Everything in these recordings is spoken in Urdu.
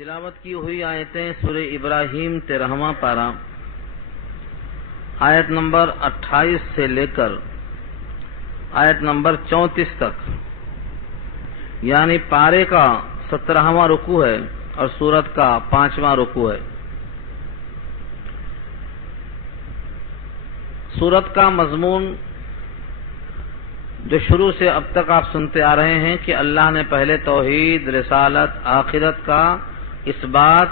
تلاوت کی ہوئی آیتیں سورہ ابراہیم 13واں پارہ آیت نمبر 28 سے لے کر آیت نمبر 34 تک، یعنی پارے کا 17واں رکوع ہے اور سورت کا 5واں رکوع ہے۔ سورت کا مضمون جو شروع سے اب تک آپ سنتے آ رہے ہیں کہ اللہ نے پہلے توحید، رسالت، آخرت کا اس بات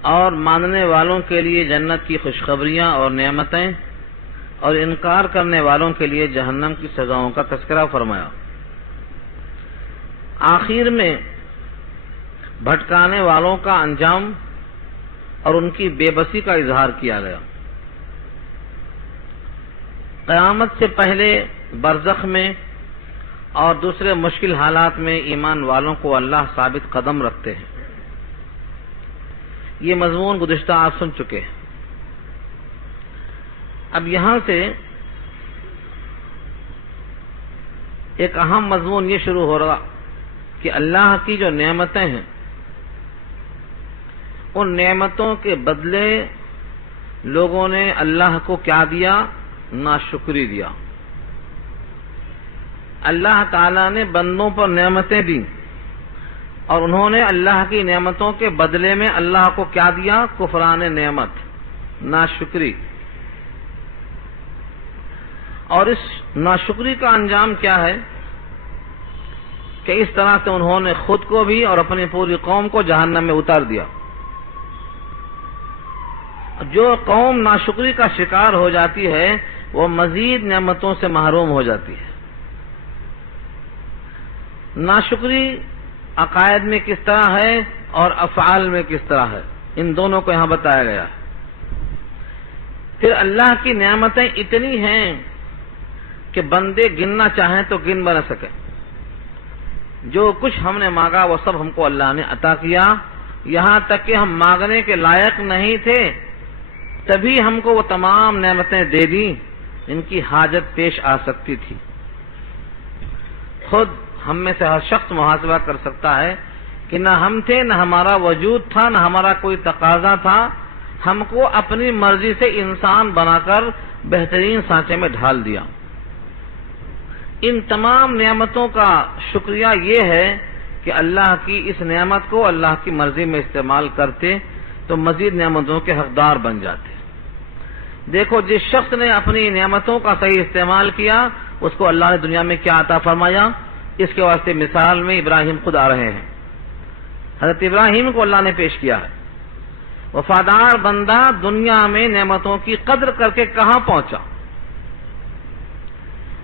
اور ماننے والوں کے لیے جنت کی خوشخبریاں اور نعمتیں اور انکار کرنے والوں کے لیے جہنم کی سزاؤں کا تذکرہ فرمایا۔ آخر میں بھٹکانے والوں کا انجام اور ان کی بے بسی کا اظہار کیا گیا۔ قیامت سے پہلے برزخ میں اور دوسرے مشکل حالات میں ایمان والوں کو اللہ ثابت قدم رکھتے ہیں۔ یہ مضمون گزشتہ آپ سن چکے ہیں۔ اب یہاں سے ایک اہم مضمون یہ شروع ہو رہا کہ اللہ کی جو نعمتیں ہیں ان نعمتوں کے بدلے لوگوں نے اللہ کو کیا دیا؟ ناشکری دیا۔ اللہ تعالیٰ نے بندوں پر نعمتیں دی اور انہوں نے اللہ کی نعمتوں کے بدلے میں اللہ کو کیا دیا؟ کفران نعمت، ناشکری۔ اور اس ناشکری کا انجام کیا ہے کہ اس طرح سے انہوں نے خود کو بھی اور اپنی پوری قوم کو جہنم میں اتار دیا۔ جو قوم ناشکری کا شکار ہو جاتی ہے وہ مزید نعمتوں سے محروم ہو جاتی ہے۔ ناشکری عقائد میں کس طرح ہے اور افعال میں کس طرح ہے، ان دونوں کو یہاں بتایا گیا ہے۔ پھر اللہ کی نعمتیں اتنی ہیں کہ بندے گننا چاہیں تو گن بنا سکے۔ جو کچھ ہم نے مانگا وہ سب ہم کو اللہ نے عطا کیا، یہاں تک کہ ہم مانگنے کے لائق نہیں تھے تبھی ہم کو وہ تمام نعمتیں دے دی جن کی حاجت پیش آ سکتی تھی۔ خود ہم میں سے ہر شخص محاسبہ کر سکتا ہے کہ نہ ہم تھے، نہ ہمارا وجود تھا، نہ ہمارا کوئی تقاضا تھا، ہم کو اپنی مرضی سے انسان بنا کر بہترین سانچے میں ڈھال دیا۔ ان تمام نعمتوں کا شکریہ یہ ہے کہ اللہ کی اس نعمت کو اللہ کی مرضی میں استعمال کرتے تو مزید نعمتوں کے حقدار بن جاتے۔ دیکھو، جس شخص نے اپنی نعمتوں کا صحیح استعمال کیا اس کو اللہ نے دنیا میں کیا عطا فرمایا، اس کے واسطے مثال میں ابراہیم خود آ رہے ہیں۔ حضرت ابراہیم کو اللہ نے پیش کیا ہے۔ وفادار بندہ دنیا میں نعمتوں کی قدر کر کے کہاں پہنچا۔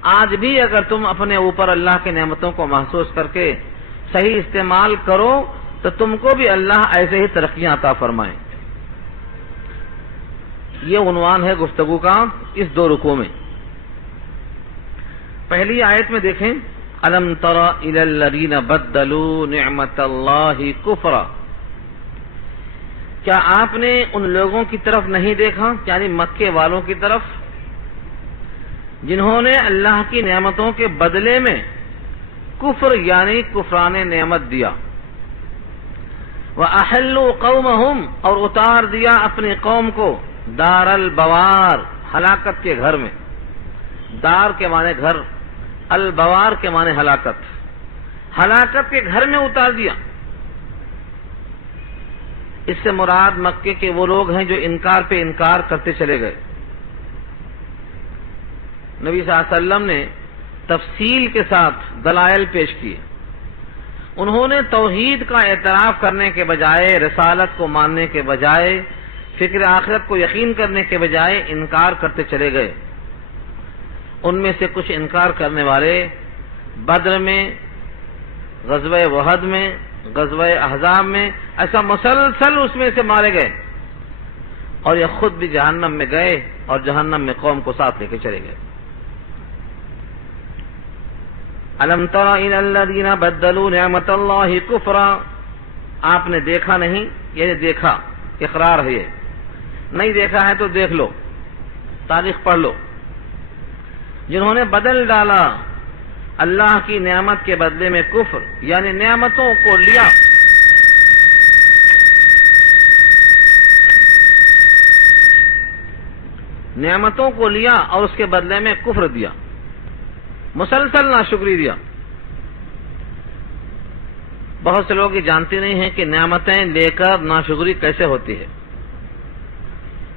آج بھی اگر تم اپنے اوپر اللہ کی نعمتوں کو محسوس کر کے صحیح استعمال کرو تو تم کو بھی اللہ ایسے ہی ترقیاں عطا فرمائیں۔ یہ عنوان ہے گفتگو کا اس دو رکوع میں۔ پہلی آیت میں دیکھیں، الم تر الی الذین بدلوا نعمت اللہ کفرا۔ کیا آپ نے ان لوگوں کی طرف نہیں دیکھا، یعنی مکے والوں کی طرف، جنہوں نے اللہ کی نعمتوں کے بدلے میں کفر یعنی کفران نعمت دیا، وَأَحَلُّوا قَوْمَهُمْ اور اتار دیا اپنی قوم کو دار البوار، ہلاکت کے گھر میں۔ دار کے معنی گھر، البوار کے معنی ہلاکت، ہلاکت کے گھر میں اتار دیا۔ اس سے مراد مکے کے وہ لوگ ہیں جو انکار پہ انکار کرتے چلے گئے۔ نبی صلی اللہ علیہ وسلم نے تفصیل کے ساتھ دلائل پیش کیے۔ انہوں نے توحید کا اعتراف کرنے کے بجائے، رسالت کو ماننے کے بجائے، فکر آخرت کو یقین کرنے کے بجائے انکار کرتے چلے گئے۔ ان میں سے کچھ انکار کرنے والے بدر میں، غزوہ احد میں، غزوہ احزاب میں ایسا مسلسل اس میں سے مارے گئے اور یہ خود بھی جہنم میں گئے اور جہنم میں قوم کو ساتھ لے کے چلے گئے۔ الم تر الی الذین بدلوا نعمت اللہ کفرا۔ آپ نے دیکھا نہیں، یہ دیکھا اقرار ہے، یہ نہیں دیکھا ہے تو دیکھ لو، تاریخ پڑھ لو۔ جنہوں نے بدل ڈالا اللہ کی نعمت کے بدلے میں کفر، یعنی نعمتوں کو لیا نعمتوں کو لیا اور اس کے بدلے میں کفر دیا، مسلسل ناشکری دیا۔ بہت سے لوگ یہ جانتے نہیں ہیں کہ نعمتیں لے کر ناشکری کیسے ہوتی ہے۔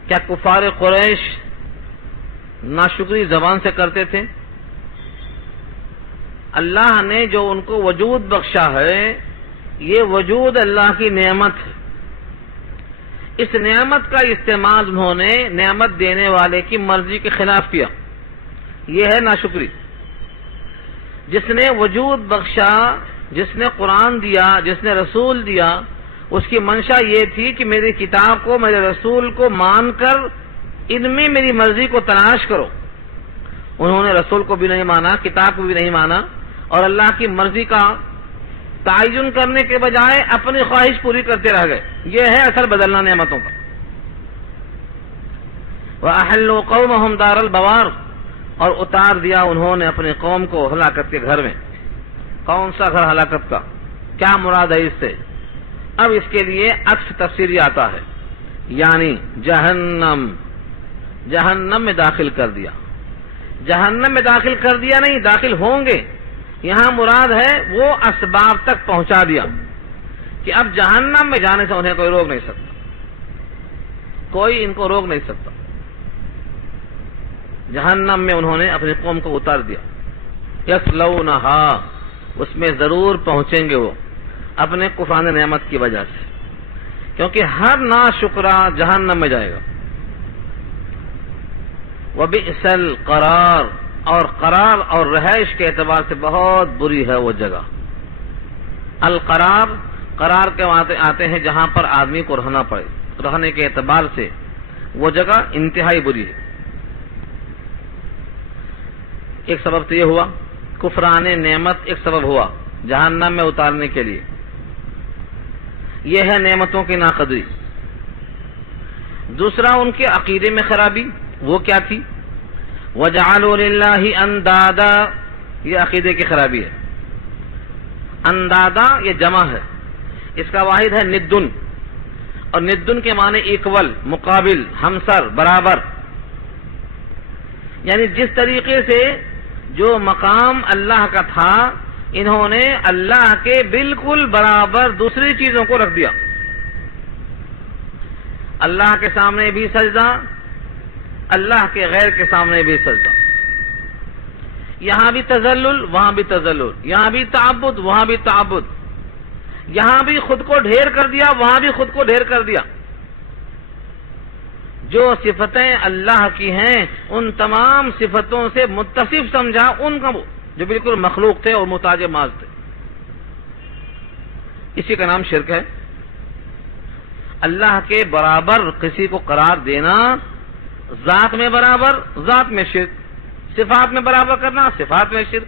کیا کفار قریش ناشکری زبان سے کرتے تھے؟ اللہ نے جو ان کو وجود بخشا ہے، یہ وجود اللہ کی نعمت ہے۔ اس نعمت کا استعمال انہوں نے نعمت دینے والے کی مرضی کے خلاف کیا، یہ ہے ناشکری۔ جس نے وجود بخشا، جس نے قرآن دیا، جس نے رسول دیا، اس کی منشا یہ تھی کہ میری کتاب کو، میرے رسول کو مان کر ان میں میری مرضی کو تلاش کرو۔ انہوں نے رسول کو بھی نہیں مانا، کتاب کو بھی نہیں مانا، اور اللہ کی مرضی کا تعین کرنے کے بجائے اپنی خواہش پوری کرتے رہ گئے۔ یہ ہے اصل بدلنا نعمتوں کا۔ وَأَحَلُّوا قَوْمَهُمْ دَارَ الْبَوَارِ، اور اتار دیا انہوں نے اپنی قوم کو ہلاکت کے گھر میں۔ کون سا گھر ہلاکت کا؟ کیا مراد ہے اس سے؟ اب اس کے لیے عکس تفسیری آتا ہے، یعنی جہنم، جہنم میں داخل کر دیا۔ جہنم میں داخل کر دیا نہیں، داخل ہوں گے، یہاں مراد ہے وہ اسباب تک پہنچا دیا کہ اب جہنم میں جانے سے انہیں کوئی روک نہیں سکتا، کوئی ان کو روک نہیں سکتا۔ جہنم میں انہوں نے اپنی قوم کو اتار دیا۔ یصلونہا، اس میں ضرور پہنچیں گے وہ اپنے کفران نعمت کی وجہ سے، کیونکہ ہر ناشکرا جہنم میں جائے گا۔ وبئس القرار، اور قرار اور رہائش کے اعتبار سے بہت بری ہے وہ جگہ۔ القرار، قرار کے آتے ہیں جہاں پر آدمی کو رہنا پڑے، رہنے کے اعتبار سے وہ جگہ انتہائی بری ہے۔ ایک سبب تو یہ ہوا، کفران نعمت ایک سبب ہوا جہنم میں اتارنے کے لیے، یہ ہے نعمتوں کی ناقدری۔ دوسرا ان کے عقیدے میں خرابی، وہ کیا تھی؟ وَجَعَلُوا لِلَّهِ أَنْدَادًا، یہ عقیدے کی خرابی ہے۔ اندادا یہ جمع ہے، اس کا واحد ہے ندن، اور ندن کے معنی ایکول، مقابل، ہمسر، برابر۔ یعنی جس طریقے سے جو مقام اللہ کا تھا، انہوں نے اللہ کے بالکل برابر دوسری چیزوں کو رکھ دیا۔ اللہ کے سامنے بھی سجدہ، اللہ کے غیر کے سامنے بھی سجدہ، یہاں بھی تذلل، وہاں بھی تذلل، یہاں بھی تعبد، وہاں بھی تعبد، یہاں بھی خود کو ڈھیر کر دیا، وہاں بھی خود کو ڈھیر کر دیا۔ جو صفتیں اللہ کی ہیں ان تمام صفتوں سے متصف سمجھا ان کا جو بالکل مخلوق تھے اور محتاج ماز تھے۔ اسی کا نام شرک ہے۔ اللہ کے برابر کسی کو قرار دینا، ذات میں برابر، ذات میں شرک، صفات میں برابر کرنا، صفات میں شرک۔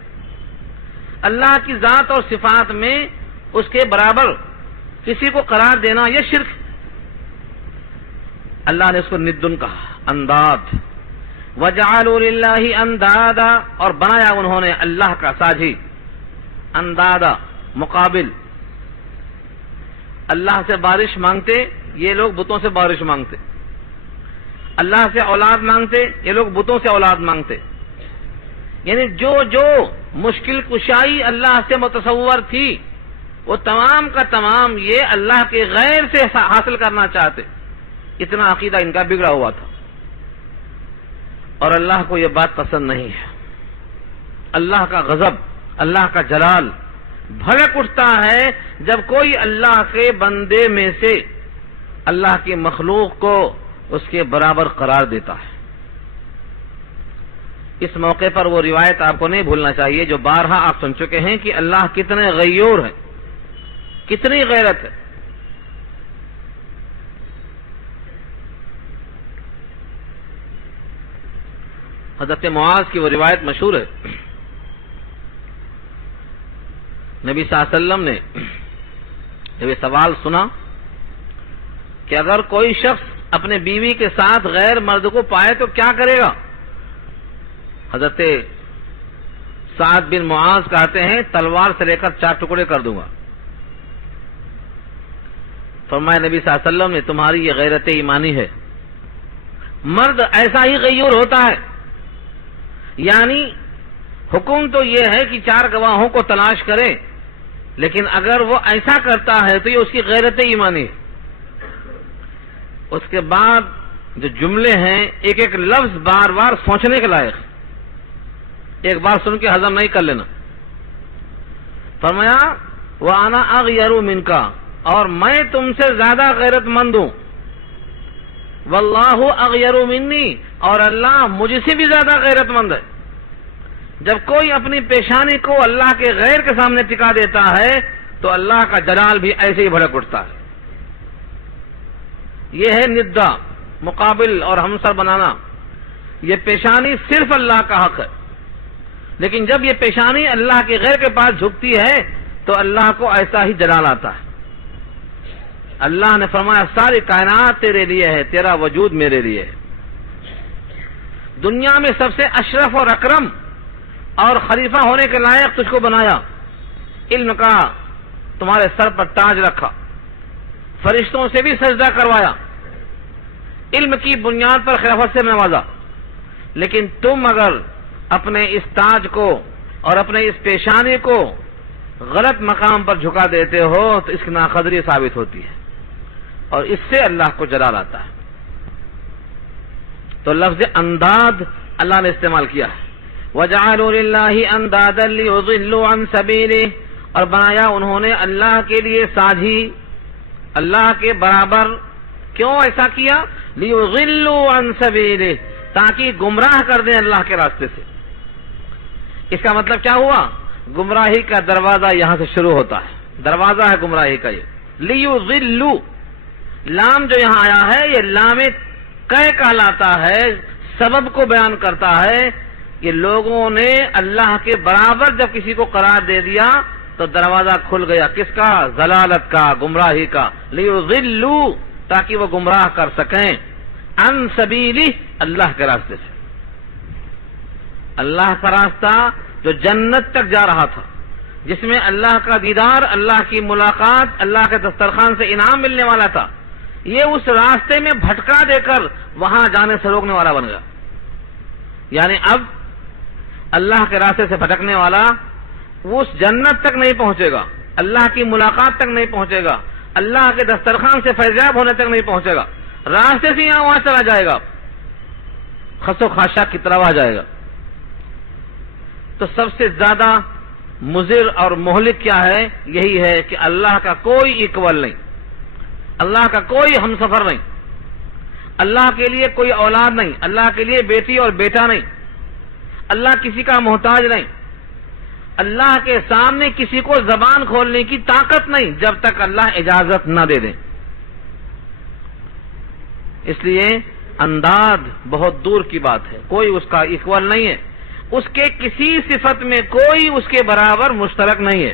اللہ کی ذات اور صفات میں اس کے برابر کسی کو قرار دینا یہ شرک۔ اللہ نے اس کو ندن کہا، انداد۔ وَجَعَلُوا لِلَّهِ أَنْدَادًا، اور بنایا انہوں نے اللہ کا ساجی، اندادا، مقابل۔ اللہ سے بارش مانگتے، یہ لوگ بتوں سے بارش مانگتے۔ اللہ سے اولاد مانگتے، یہ لوگ بتوں سے اولاد مانگتے۔ یعنی جو جو مشکل کشائی اللہ سے متصور تھی، وہ تمام کا تمام یہ اللہ کے غیر سے حاصل کرنا چاہتے۔ اتنا عقیدہ ان کا بگڑا ہوا تھا، اور اللہ کو یہ بات پسند نہیں ہے۔ اللہ کا غضب، اللہ کا جلال بھڑک اٹھتا ہے جب کوئی اللہ کے بندے میں سے اللہ کی مخلوق کو اس کے برابر قرار دیتا ہے۔ اس موقع پر وہ روایت آپ کو نہیں بھولنا چاہیے جو بارہا آپ سن چکے ہیں کہ اللہ کتنے غیور ہیں، کتنی غیرت ہے۔ حضرت معاذ کی وہ روایت مشہور ہے، نبی صلی اللہ علیہ وسلم نے جب یہ سوال سنا کہ اگر کوئی شخص اپنے بیوی کے ساتھ غیر مرد کو پائے تو کیا کرے گا؟ حضرت سعد بن معاذ کہتے ہیں تلوار سے لے کر 4 ٹکڑے کر دوں گا۔ فرمایا نبی صلی اللہ علیہ وسلم نے تمہاری یہ غیرت ایمانی ہے، مرد ایسا ہی غیور ہوتا ہے. یعنی حکم تو یہ ہے کہ 4 گواہوں کو تلاش کرے، لیکن اگر وہ ایسا کرتا ہے تو یہ اس کی غیرت ایمانی ہے. اس کے بعد جو جملے ہیں ایک ایک لفظ بار بار سوچنے کے لائق، ایک بار سن کے ہضم نہیں کر لینا. فرمایا وَأَنَا أَغْيَرُ مِنْكَ، اور میں تم سے زیادہ غیرت مند ہوں. وَاللَّهُ أَغْيَرُ مِنِّي، اور اللہ مجھ سے بھی زیادہ غیرت مند ہے. جب کوئی اپنی پیشانی کو اللہ کے غیر کے سامنے ٹکا دیتا ہے تو اللہ کا جلال بھی ایسے ہی بھڑک اٹھتا ہے. یہ ہے ندا، مقابل اور ہمسر بنانا. یہ پیشانی صرف اللہ کا حق ہے، لیکن جب یہ پیشانی اللہ کے غیر کے پاس جھکتی ہے تو اللہ کو ایسا ہی جلال آتا ہے. اللہ نے فرمایا ساری کائنات تیرے لیے ہے، تیرا وجود میرے لیے ہے. دنیا میں سب سے اشرف اور اکرم اور خلیفہ ہونے کے لائق تجھ کو بنایا. علم کا تمہارے سر پر تاج رکھا، فرشتوں سے بھی سجدہ کروایا، علم کی بنیاد پر خلافت سے نوازا. لیکن تم اگر اپنے اس تاج کو اور اپنے اس پیشانی کو غلط مقام پر جھکا دیتے ہو تو اس کی ناقدری ثابت ہوتی ہے اور اس سے اللہ کو جلال آتا ہے. تو لفظ انداد اللہ نے استعمال کیا ہے. وَجَعَلُوا لِلَّهِ أَنْدَادًا لِيُضِلُّوا عَنْ سَبِيلِهِ، اور بنایا انہوں نے اللہ کے لیے ساجھی، اللہ کے برابر. کیوں ایسا کیا؟ لِيُضِلُّوا عَنْ سَبِيلِهِ، تاکہ گمراہ کر دیں اللہ کے راستے سے. اس کا مطلب کیا ہوا؟ گمراہی کا دروازہ یہاں سے شروع ہوتا ہے، دروازہ ہے گمراہی کا. یہ لِيُضِلُّوا، لام جو یہاں آیا ہے یہ لام کہہ کہلاتا ہے، سبب کو بیان کرتا ہے کہ لوگوں نے اللہ کے برابر جب کسی کو قرار دے دیا تو دروازہ کھل گیا. کس کا؟ ضلالت کا، گمراہی کا. لِيُضِلُّوا، تاکہ وہ گمراہ کر سکیں. عن سبیلہ، اللہ کے راستے سے. اللہ کا راستہ جو جنت تک جا رہا تھا، جس میں اللہ کا دیدار، اللہ کی ملاقات، اللہ کے دسترخوان سے انعام ملنے والا تھا، یہ اس راستے میں بھٹکا دے کر وہاں جانے سے روکنے والا بن گیا. یعنی اب اللہ کے راستے سے بھٹکنے والا اس جنت تک نہیں پہنچے گا، اللہ کی ملاقات تک نہیں پہنچے گا، اللہ کے دسترخوان سے فیضیاب ہونے تک نہیں پہنچے گا. راستے سے یہاں وہاں چلا جائے گا، خس و خاشاک کی طرف آ جائے گا. تو سب سے زیادہ مضر اور مہلک کیا ہے؟ یہی ہے کہ اللہ کا کوئی ایکول نہیں، اللہ کا کوئی ہمسفر نہیں، اللہ کے لیے کوئی اولاد نہیں، اللہ کے لیے بیٹی اور بیٹا نہیں، اللہ کسی کا محتاج نہیں، اللہ کے سامنے کسی کو زبان کھولنے کی طاقت نہیں جب تک اللہ اجازت نہ دے دیں. اس لیے انداد بہت دور کی بات ہے، کوئی اس کا ایکول نہیں ہے، اس کے کسی صفت میں کوئی اس کے برابر مشترک نہیں ہے.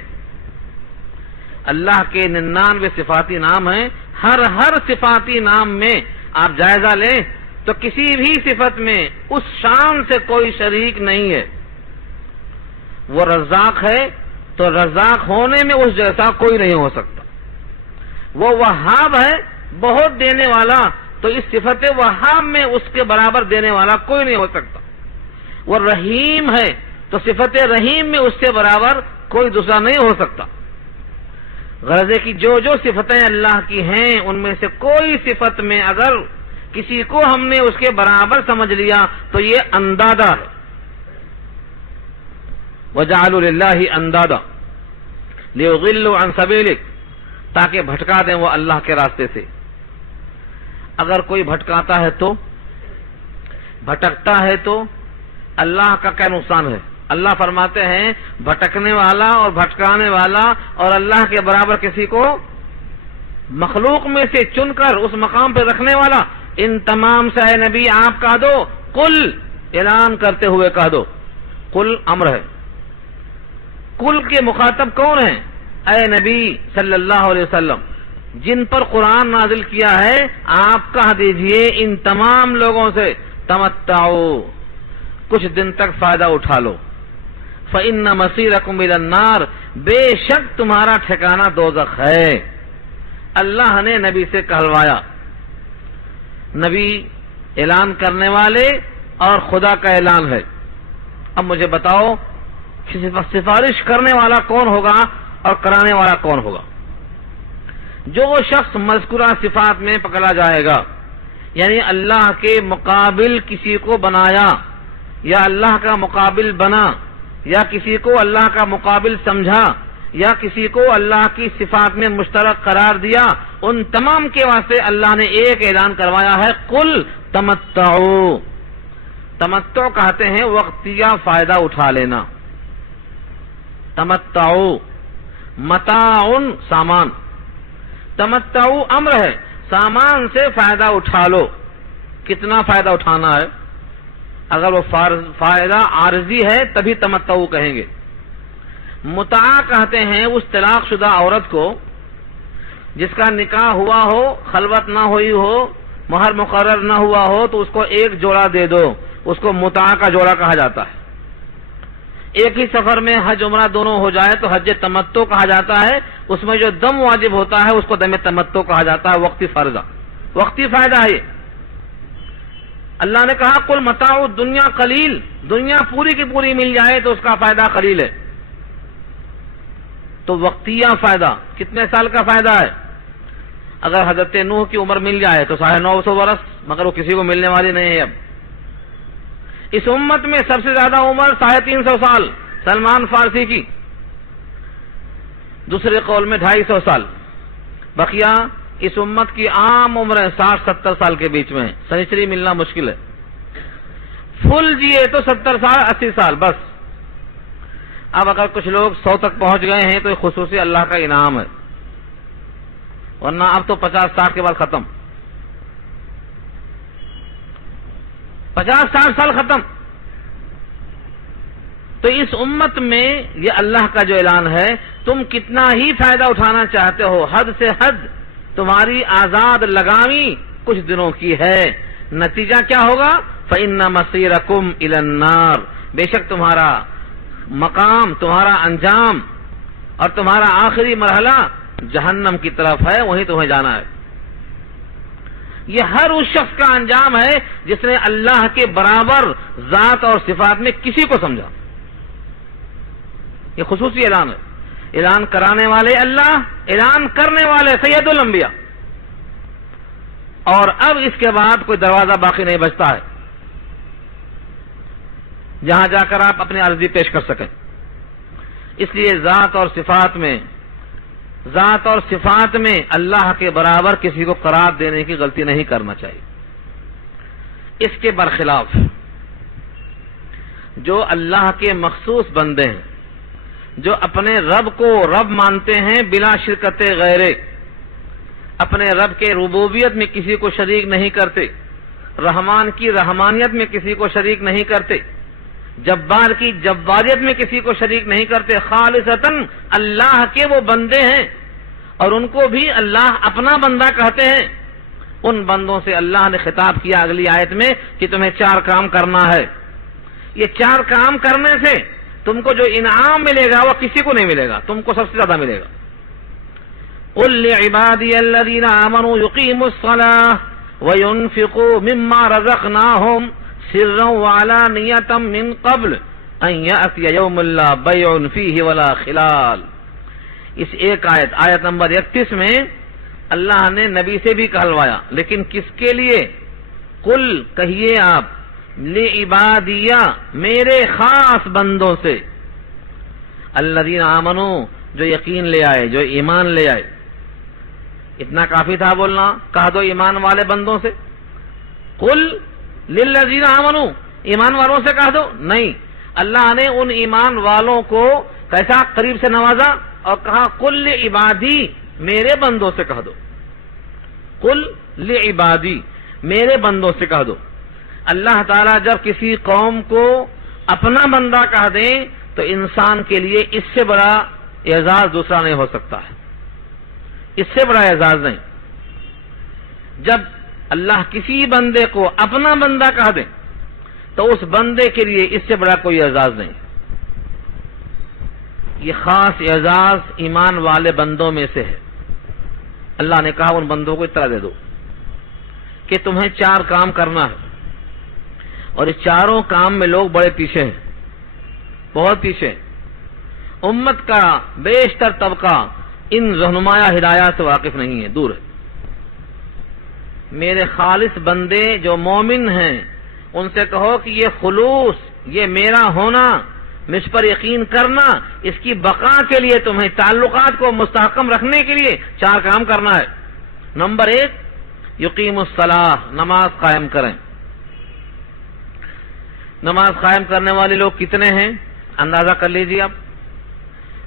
اللہ کے 99 صفاتی نام ہیں، ہر صفاتی نام میں آپ جائزہ لیں تو کسی بھی صفت میں اس شان سے کوئی شریک نہیں ہے. وہ رزاق ہے تو رزاق ہونے میں اس جیسا کوئی نہیں ہو سکتا. وہ وہاب ہے، بہت دینے والا، تو اس صفت وہاب میں اس کے برابر دینے والا کوئی نہیں ہو سکتا. وہ رحیم ہے تو صفت رحیم میں اس سے برابر کوئی دوسرا نہیں ہو سکتا. غرض ہے کہ جو صفتیں اللہ کی ہیں ان میں سے کوئی صفت میں اگر کسی کو ہم نے اس کے برابر سمجھ لیا تو یہ اندادہ ہے. وَجَعَلُوا لِلَّهِ أَنْدَادًا لِيُضِلُّوا عَنْ سَبِيلِهِ، تاکہ بھٹکا دیں وہ اللہ کے راستے سے. اگر کوئی بھٹکاتا ہے تو بھٹکتا ہے تو اللہ کا کیا نقصان ہے؟ اللہ فرماتے ہیں بھٹکنے والا اور بھٹکانے والا اور اللہ کے برابر کسی کو مخلوق میں سے چن کر اس مقام پہ رکھنے والا، ان تمام سے اے نبی آپ کہہ دو، قل، اعلان کرتے ہوئے کہہ دو. قل امر ہے. قل کے مخاطب کون ہیں؟ اے نبی صلی اللہ علیہ وسلم، جن پر قرآن نازل کیا ہے آپ کہہ دیجئے ان تمام لوگوں سے تمتعوا، کچھ دن تک فائدہ اٹھا لو. فَإِنَّ مَصِيرَكُمْ إِلَى النَّارِ، بے شک تمہارا ٹھکانہ دوزخ ہے. اللہ نے نبی سے کہلوایا. نبی اعلان کرنے والے اور خدا کا اعلان ہے۔ اب مجھے بتاؤ سفارش کرنے والا کون ہوگا اور کرانے والا کون ہوگا؟ جو شخص مذکورہ صفات میں پکڑا جائے گا، یعنی اللہ کے مقابل کسی کو بنایا یا اللہ کا مقابل بنا یا کسی کو اللہ کا مقابل سمجھا یا کسی کو اللہ کی صفات میں مشترک قرار دیا، ان تمام کے واسطے اللہ نے ایک اعلان کروایا ہے، قل تمتعوا۔ تمتع کہتے ہیں وقتیہ فائدہ اٹھا لینا۔ تمتعوا، متاع سامان، تمتعوا امر ہے، سامان سے فائدہ اٹھا لو۔ کتنا فائدہ اٹھانا ہے؟ اگر وہ فائدہ عارضی ہے تبھی تمتع کہیں گے۔ متاع کہتے ہیں اس طلاق شدہ عورت کو جس کا نکاح ہوا ہو، خلوت نہ ہوئی ہو، مہر مقرر نہ ہوا ہو تو اس کو ایک جوڑا دے دو، اس کو متاع کا جوڑا کہا جاتا ہے۔ ایک ہی سفر میں حج عمرہ دونوں ہو جائے تو حج تمتع کہا جاتا ہے، اس میں جو دم واجب ہوتا ہے اس کو دم تمتع کہا جاتا ہے، وقتی فرض، وقتی فائدہ ہے۔ اللہ نے کہا قل متاع الدنیا قلیل، دنیا پوری کی پوری مل جائے تو اس کا فائدہ قلیل ہے۔ تو وقتیہ فائدہ کتنے سال کا فائدہ ہے؟ اگر حضرت نوح کی عمر مل جائے تو 950 برس، مگر وہ کسی کو ملنے والی نہیں ہے۔ اب اس امت میں سب سے زیادہ عمر 350 سال سلمان فارسی کی، دوسرے قول میں 250 سال، بقیہ اس امت کی عام عمریں 60-70 سال کے بیچ میں ہے، سنچری ملنا مشکل ہے۔ فل جیے تو 70 سال 80 سال بس۔ اب اگر کچھ لوگ 100 تک پہنچ گئے ہیں تو یہ خصوصی اللہ کا انعام ہے، ورنہ اب تو 50-60 کے بعد ختم، 50-60 سال ختم۔ تو اس امت میں یہ اللہ کا جو اعلان ہے، تم کتنا ہی فائدہ اٹھانا چاہتے ہو، حد سے حد تمہاری آزاد لگامی کچھ دنوں کی ہے، نتیجہ کیا ہوگا؟ فَإِنَّ مَصِيرَكُمْ إِلَى النَّارِ، بے شک تمہارا مقام، تمہارا انجام اور تمہارا آخری مرحلہ جہنم کی طرف ہے، وہیں تمہیں جانا ہے۔ یہ ہر اس شخص کا انجام ہے جس نے اللہ کے برابر ذات اور صفات میں کسی کو سمجھا۔ یہ خصوصی اعلان ہے، اعلان کرانے والے اللہ، اعلان کرنے والے سید الانبیاء، اور اب اس کے بعد کوئی دروازہ باقی نہیں بچتا ہے جہاں جا کر آپ اپنی عرضی پیش کر سکیں۔ اس لیے ذات اور صفات میں اللہ کے برابر کسی کو قرار دینے کی غلطی نہیں کرنا چاہیے۔ اس کے برخلاف جو اللہ کے مخصوص بندے ہیں، جو اپنے رب کو رب مانتے ہیں بلا شرکت غیرے، اپنے رب کے ربوبیت میں کسی کو شریک نہیں کرتے، رحمان کی رحمانیت میں کسی کو شریک نہیں کرتے، جبار کی جباریت میں کسی کو شریک نہیں کرتے، خالصتاً اللہ کے وہ بندے ہیں اور ان کو بھی اللہ اپنا بندہ کہتے ہیں، ان بندوں سے اللہ نے خطاب کیا اگلی آیت میں کہ تمہیں 4 کام کرنا ہے۔ یہ 4 کام کرنے سے تم کو جو انعام ملے گا وہ کسی کو نہیں ملے گا، تم کو سب سے زیادہ ملے گا۔ قل لعبادی الذین آمنوا یقیموا الصلاة وینفقوا مما رزقناہم سرا وعلانیۃ من قبل ان یأتی یوم لا بیع فیہ ولا خلال۔ اس ایک آیت نمبر 31 میں اللہ نے نبی سے بھی کہلوایا، لیکن کس کے لیے؟ قل کہیے آپ، لعبادیہ میرے خاص بندوں سے، الذین آمنوا جو یقین لے آئے، جو ایمان لے آئے۔ اتنا کافی تھا بولنا، کہہ دو ایمان والے بندوں سے۔ قل للذین آمنوا، ایمان والوں سے کہہ دو؟ نہیں، اللہ نے ان ایمان والوں کو کیسا قریب سے نوازا اور کہا قل لعبادی میرے بندوں سے کہہ دو، قل لعبادی میرے بندوں سے کہہ دو۔ اللہ تعالیٰ جب کسی قوم کو اپنا بندہ کہہ دیں تو انسان کے لیے اس سے بڑا اعزاز دوسرا نہیں ہو سکتا ہے، اس سے بڑا اعزاز نہیں۔ جب اللہ کسی بندے کو اپنا بندہ کہہ دیں تو اس بندے کے لیے اس سے بڑا کوئی اعزاز نہیں۔ یہ خاص اعزاز ایمان والے بندوں میں سے ہے۔ اللہ نے کہا ان بندوں کو اطلاع دے دو۔ کہ تمہیں 4 کام کرنا ہے، اور اس چاروں کام میں لوگ بڑے پیچھے ہیں، بہت پیچھے ہیں۔ امت کا بیشتر طبقہ ان رہنمایہ ہدایات سے واقف نہیں ہے، دور ہے۔ میرے خالص بندے جو مومن ہیں ان سے کہو کہ یہ خلوص، یہ میرا ہونا، مجھ پر یقین کرنا، اس کی بقا کے لیے تمہیں تعلقات کو مستحکم رکھنے کے لیے 4 کام کرنا ہے۔ نمبر 1، یقیم الصلاۃ، نماز قائم کریں۔ نماز قائم کرنے والے لوگ کتنے ہیں اندازہ کر لیجیے آپ۔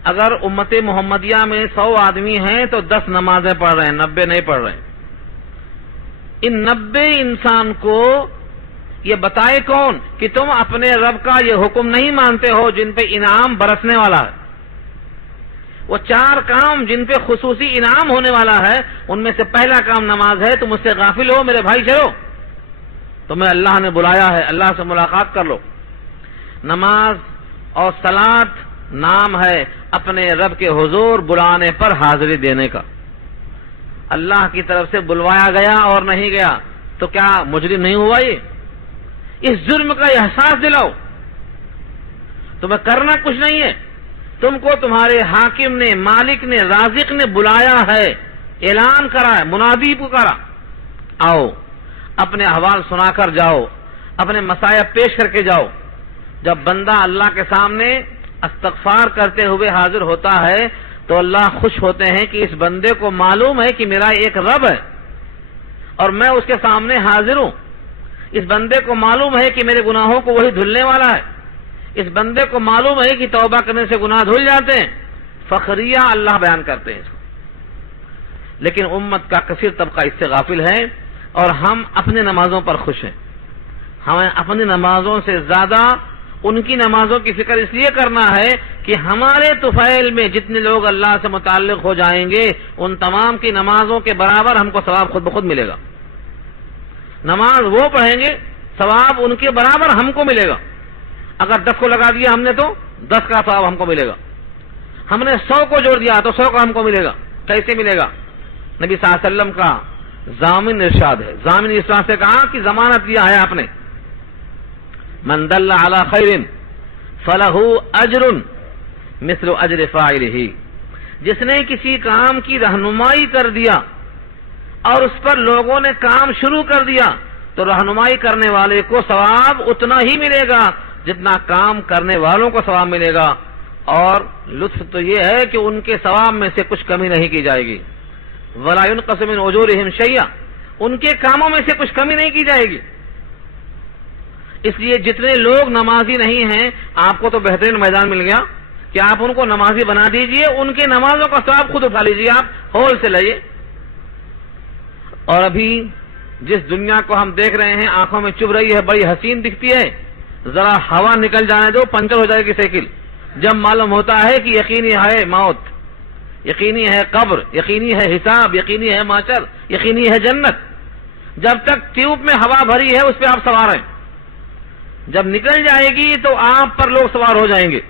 اگر امت محمدیہ میں 100 آدمی ہیں تو 10 نمازیں پڑھ رہے ہیں، 90 نہیں پڑھ رہے ہیں۔ ان 90 انسان کو یہ بتائے کون کہ تم اپنے رب کا یہ حکم نہیں مانتے ہو جن پہ انعام برسنے والا ہے؟ وہ 4 کام جن پہ خصوصی انعام ہونے والا ہے، ان میں سے پہلا کام نماز ہے۔ تم اس سے غافل ہو میرے بھائی، چلو تمہیں اللہ نے بلایا ہے، اللہ سے ملاقات کر لو۔ نماز اور صلاۃ نام ہے اپنے رب کے حضور بلانے پر حاضری دینے کا۔ اللہ کی طرف سے بلوایا گیا اور نہیں گیا تو کیا مجرم نہیں ہوا؟ یہ اس جرم کا احساس دلاؤ۔ تمہیں کرنا کچھ نہیں ہے، تم کو تمہارے حاکم نے، مالک نے، رازق نے بلایا ہے، اعلان کرا ہے، منادی پکارا، آؤ اپنے احوال سنا کر جاؤ، اپنے مسائل پیش کر کے جاؤ۔ جب بندہ اللہ کے سامنے استغفار کرتے ہوئے حاضر ہوتا ہے تو اللہ خوش ہوتے ہیں کہ اس بندے کو معلوم ہے کہ میرا ایک رب ہے اور میں اس کے سامنے حاضر ہوں۔ اس بندے کو معلوم ہے کہ میرے گناہوں کو وہی دھلنے والا ہے۔ اس بندے کو معلوم ہے کہ توبہ کرنے سے گناہ دھل جاتے ہیں۔ فخریہ اللہ بیان کرتے ہیں اس کو۔ لیکن امت کا کثیر طبقہ اس سے غافل ہے اور ہم اپنے نمازوں پر خوش ہیں۔ ہمیں اپنی نمازوں سے زیادہ ان کی نمازوں کی فکر اس لیے کرنا ہے کہ ہمارے طفیل میں جتنے لوگ اللہ سے متعلق ہو جائیں گے ان تمام کی نمازوں کے برابر ہم کو ثواب خود بخود ملے گا۔ نماز وہ پڑھیں گے، ثواب ان کے برابر ہم کو ملے گا۔ اگر 10 کو لگا دیا ہم نے تو 10 کا ثواب ہم کو ملے گا۔ ہم نے 100 کو جوڑ دیا تو 100 کا ہم کو ملے گا۔ کیسے ملے گا؟ نبی صلی اللہ علیہ وسلم کا ضامن ارشاد ہے، ضامن اس طرح سے کہا کہ ضمانت دیا ہے آپ نے، من دل علی خیر فلہ اجر مثل اجر فاعلہ، جس نے کسی کام کی رہنمائی کر دیا اور اس پر لوگوں نے کام شروع کر دیا تو رہنمائی کرنے والے کو ثواب اتنا ہی ملے گا جتنا کام کرنے والوں کو ثواب ملے گا۔ اور لطف تو یہ ہے کہ ان کے ثواب میں سے کچھ کمی نہیں کی جائے گی، ولا ينقص من اجورهم شيئا، ان کے کاموں میں سے کچھ کمی نہیں کی جائے گی۔ اس لیے جتنے لوگ نمازی نہیں ہیں آپ کو تو بہترین میدان مل گیا کہ آپ ان کو نمازی بنا دیجئے، ان کے نمازوں کا ثواب خود اٹھا لیجئے، آپ ہول سے لائیے۔ اور ابھی جس دنیا کو ہم دیکھ رہے ہیں آنکھوں میں چبھ رہی ہے، بڑی حسین دکھتی ہے، ذرا ہوا نکل جانے دو پنچر ہو جائے گی سائیکل، جب معلوم ہوتا ہے کہ یقینی ہے موت، یقینی ہے قبر، یقینی ہے حساب، یقینی ہے محشر، یقینی ہے جنت۔ جب تک ٹیوب میں ہوا بھری ہے اس پہ آپ سوار ہیں، جب نکل جائے گی تو آپ پر لوگ سوار ہو جائیں گے۔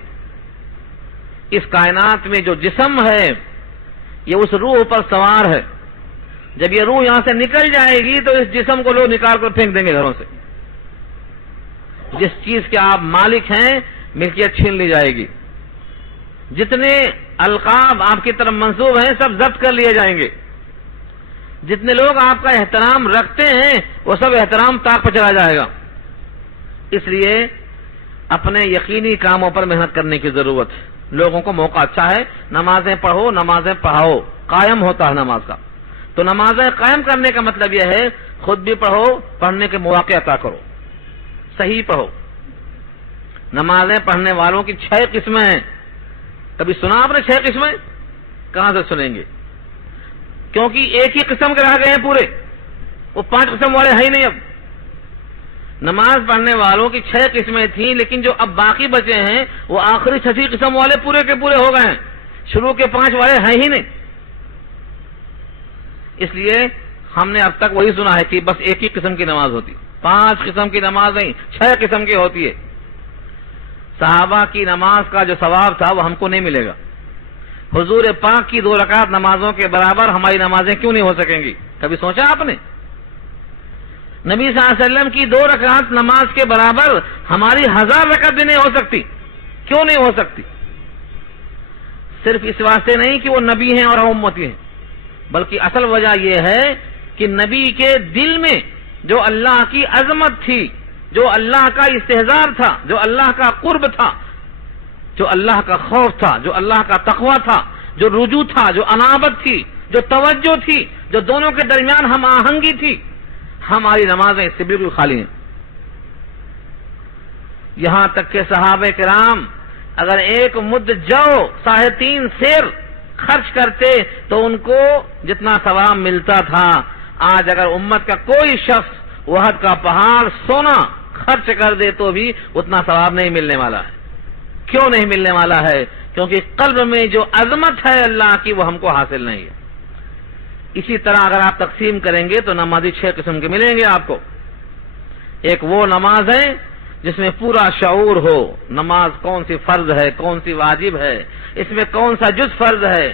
اس کائنات میں جو جسم ہے یہ اس روح پر سوار ہے، جب یہ روح یہاں سے نکل جائے گی تو اس جسم کو لوگ نکال کر پھینک دیں گے گھروں سے۔ جس چیز کے آپ مالک ہیں ملکیت چھین لی جائے گی، جتنے القاب آپ کی طرف منسوب ہیں سب ضبط کر لیے جائیں گے، جتنے لوگ آپ کا احترام رکھتے ہیں وہ سب احترام طاق پر چلا جائے گا۔ اس لیے اپنے یقینی کاموں پر محنت کرنے کی ضرورت ہے۔ لوگوں کو موقع اچھا ہے، نمازیں پڑھو، نمازیں پڑھاؤ، قائم ہوتا ہے نماز کا۔ تو نمازیں قائم کرنے کا مطلب یہ ہے خود بھی پڑھو، پڑھنے کے مواقع عطا کرو، صحیح پڑھو۔ نمازیں پڑھنے والوں کی 6 قسمیں ہیں۔ کبھی سنا آپ نے 6 قسمیں؟ کہاں سے سنیں گے؟ کیونکہ ایک ہی قسم کے رہ گئے ہیں پورے، وہ 5 قسم والے ہیں ہی نہیں۔ اب نماز پڑھنے والوں کی 6 قسمیں تھیں، لیکن جو اب باقی بچے ہیں وہ آخری 6 قسم والے پورے کے پورے ہو گئے ہیں، شروع کے 5 والے ہیں ہی نہیں۔ اس لیے ہم نے اب تک وہی سنا ہے کہ بس ایک ہی قسم کی نماز ہوتی، 5 قسم کی نماز نہیں، 6 قسم کی ہوتی ہے۔ صحابہ کی نماز کا جو ثواب تھا وہ ہم کو نہیں ملے گا۔ حضور پاک کی 2 رکعت نمازوں کے برابر ہماری نمازیں کیوں نہیں ہو سکیں گی؟ کبھی سوچا آپ نے؟ نبی صلی اللہ علیہ وسلم کی 2 رکعت نماز کے برابر ہماری 1000 رکعت بھی نہیں ہو سکتی. کیوں نہیں ہو سکتی؟ صرف اس واسطے نہیں کہ وہ نبی ہیں اور ہم امتی ہیں، بلکہ اصل وجہ یہ ہے کہ نبی کے دل میں جو اللہ کی عظمت تھی، جو اللہ کا استحضار تھا، جو اللہ کا قرب تھا، جو اللہ کا خوف تھا، جو اللہ کا تقوی تھا، جو رجوع تھا، جو انابت تھی، جو توجہ تھی، جو دونوں کے درمیان ہم آہنگی تھی، ہماری نمازیں اس سے بالکل خالی ہیں. یہاں تک کہ صحابہ کرام اگر ایک مد جو 3.5 سیر خرچ کرتے تو ان کو جتنا ثواب ملتا تھا، آج اگر امت کا کوئی شخص احد کا پہاڑ سونا خرچ کر دے تو بھی اتنا ثواب نہیں ملنے والا ہے. کیوں نہیں ملنے والا ہے؟ کیونکہ قلب میں جو عظمت ہے اللہ کی وہ ہم کو حاصل نہیں ہے. اسی طرح اگر آپ تقسیم کریں گے تو نمازی 6 قسم کے ملیں گے آپ کو. ایک وہ نماز ہے جس میں پورا شعور ہو، نماز کون سی فرض ہے، کون سی واجب ہے، اس میں کون سا جز فرض ہے،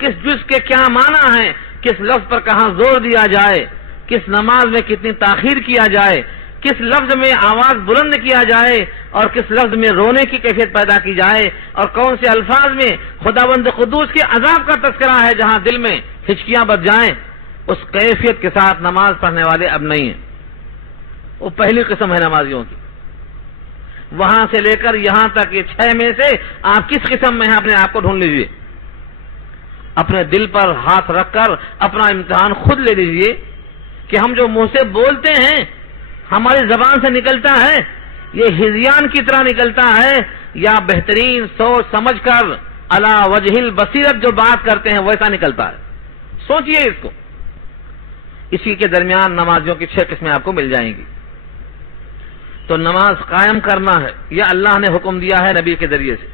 کس جز کے کیا معنی ہے، کس لفظ پر کہاں زور دیا جائے، کس نماز میں کتنی تاخیر کیا جائے، کس لفظ میں آواز بلند کیا جائے اور کس لفظ میں رونے کی کیفیت پیدا کی جائے، اور کون سے الفاظ میں خداوند قدوس کے عذاب کا تذکرہ ہے جہاں دل میں ہچکیاں بچ جائیں. اس کیفیت کے ساتھ نماز پڑھنے والے اب نہیں ہیں. وہ پہلی قسم ہے نمازیوں کی. وہاں سے لے کر یہاں تک یہ 6 میں سے آپ کس قسم میں ہیں اپنے آپ کو ڈھونڈ لیجئے. اپنے دل پر ہاتھ رکھ کر اپنا امتحان خود لے لیجئے کہ ہم جو منہ سے بولتے ہیں، ہماری زبان سے نکلتا ہے، یہ ہذیان کی طرح نکلتا ہے یا بہترین سوچ سمجھ کر علی وجہ البصیرت جو بات کرتے ہیں ویسا نکلتا ہے. سوچئے اس کو. اسی کے درمیان نمازیوں کی 6 قسمیں آپ کو مل جائیں گی. تو نماز قائم کرنا ہے، یہ اللہ نے حکم دیا ہے نبی کے ذریعے سے.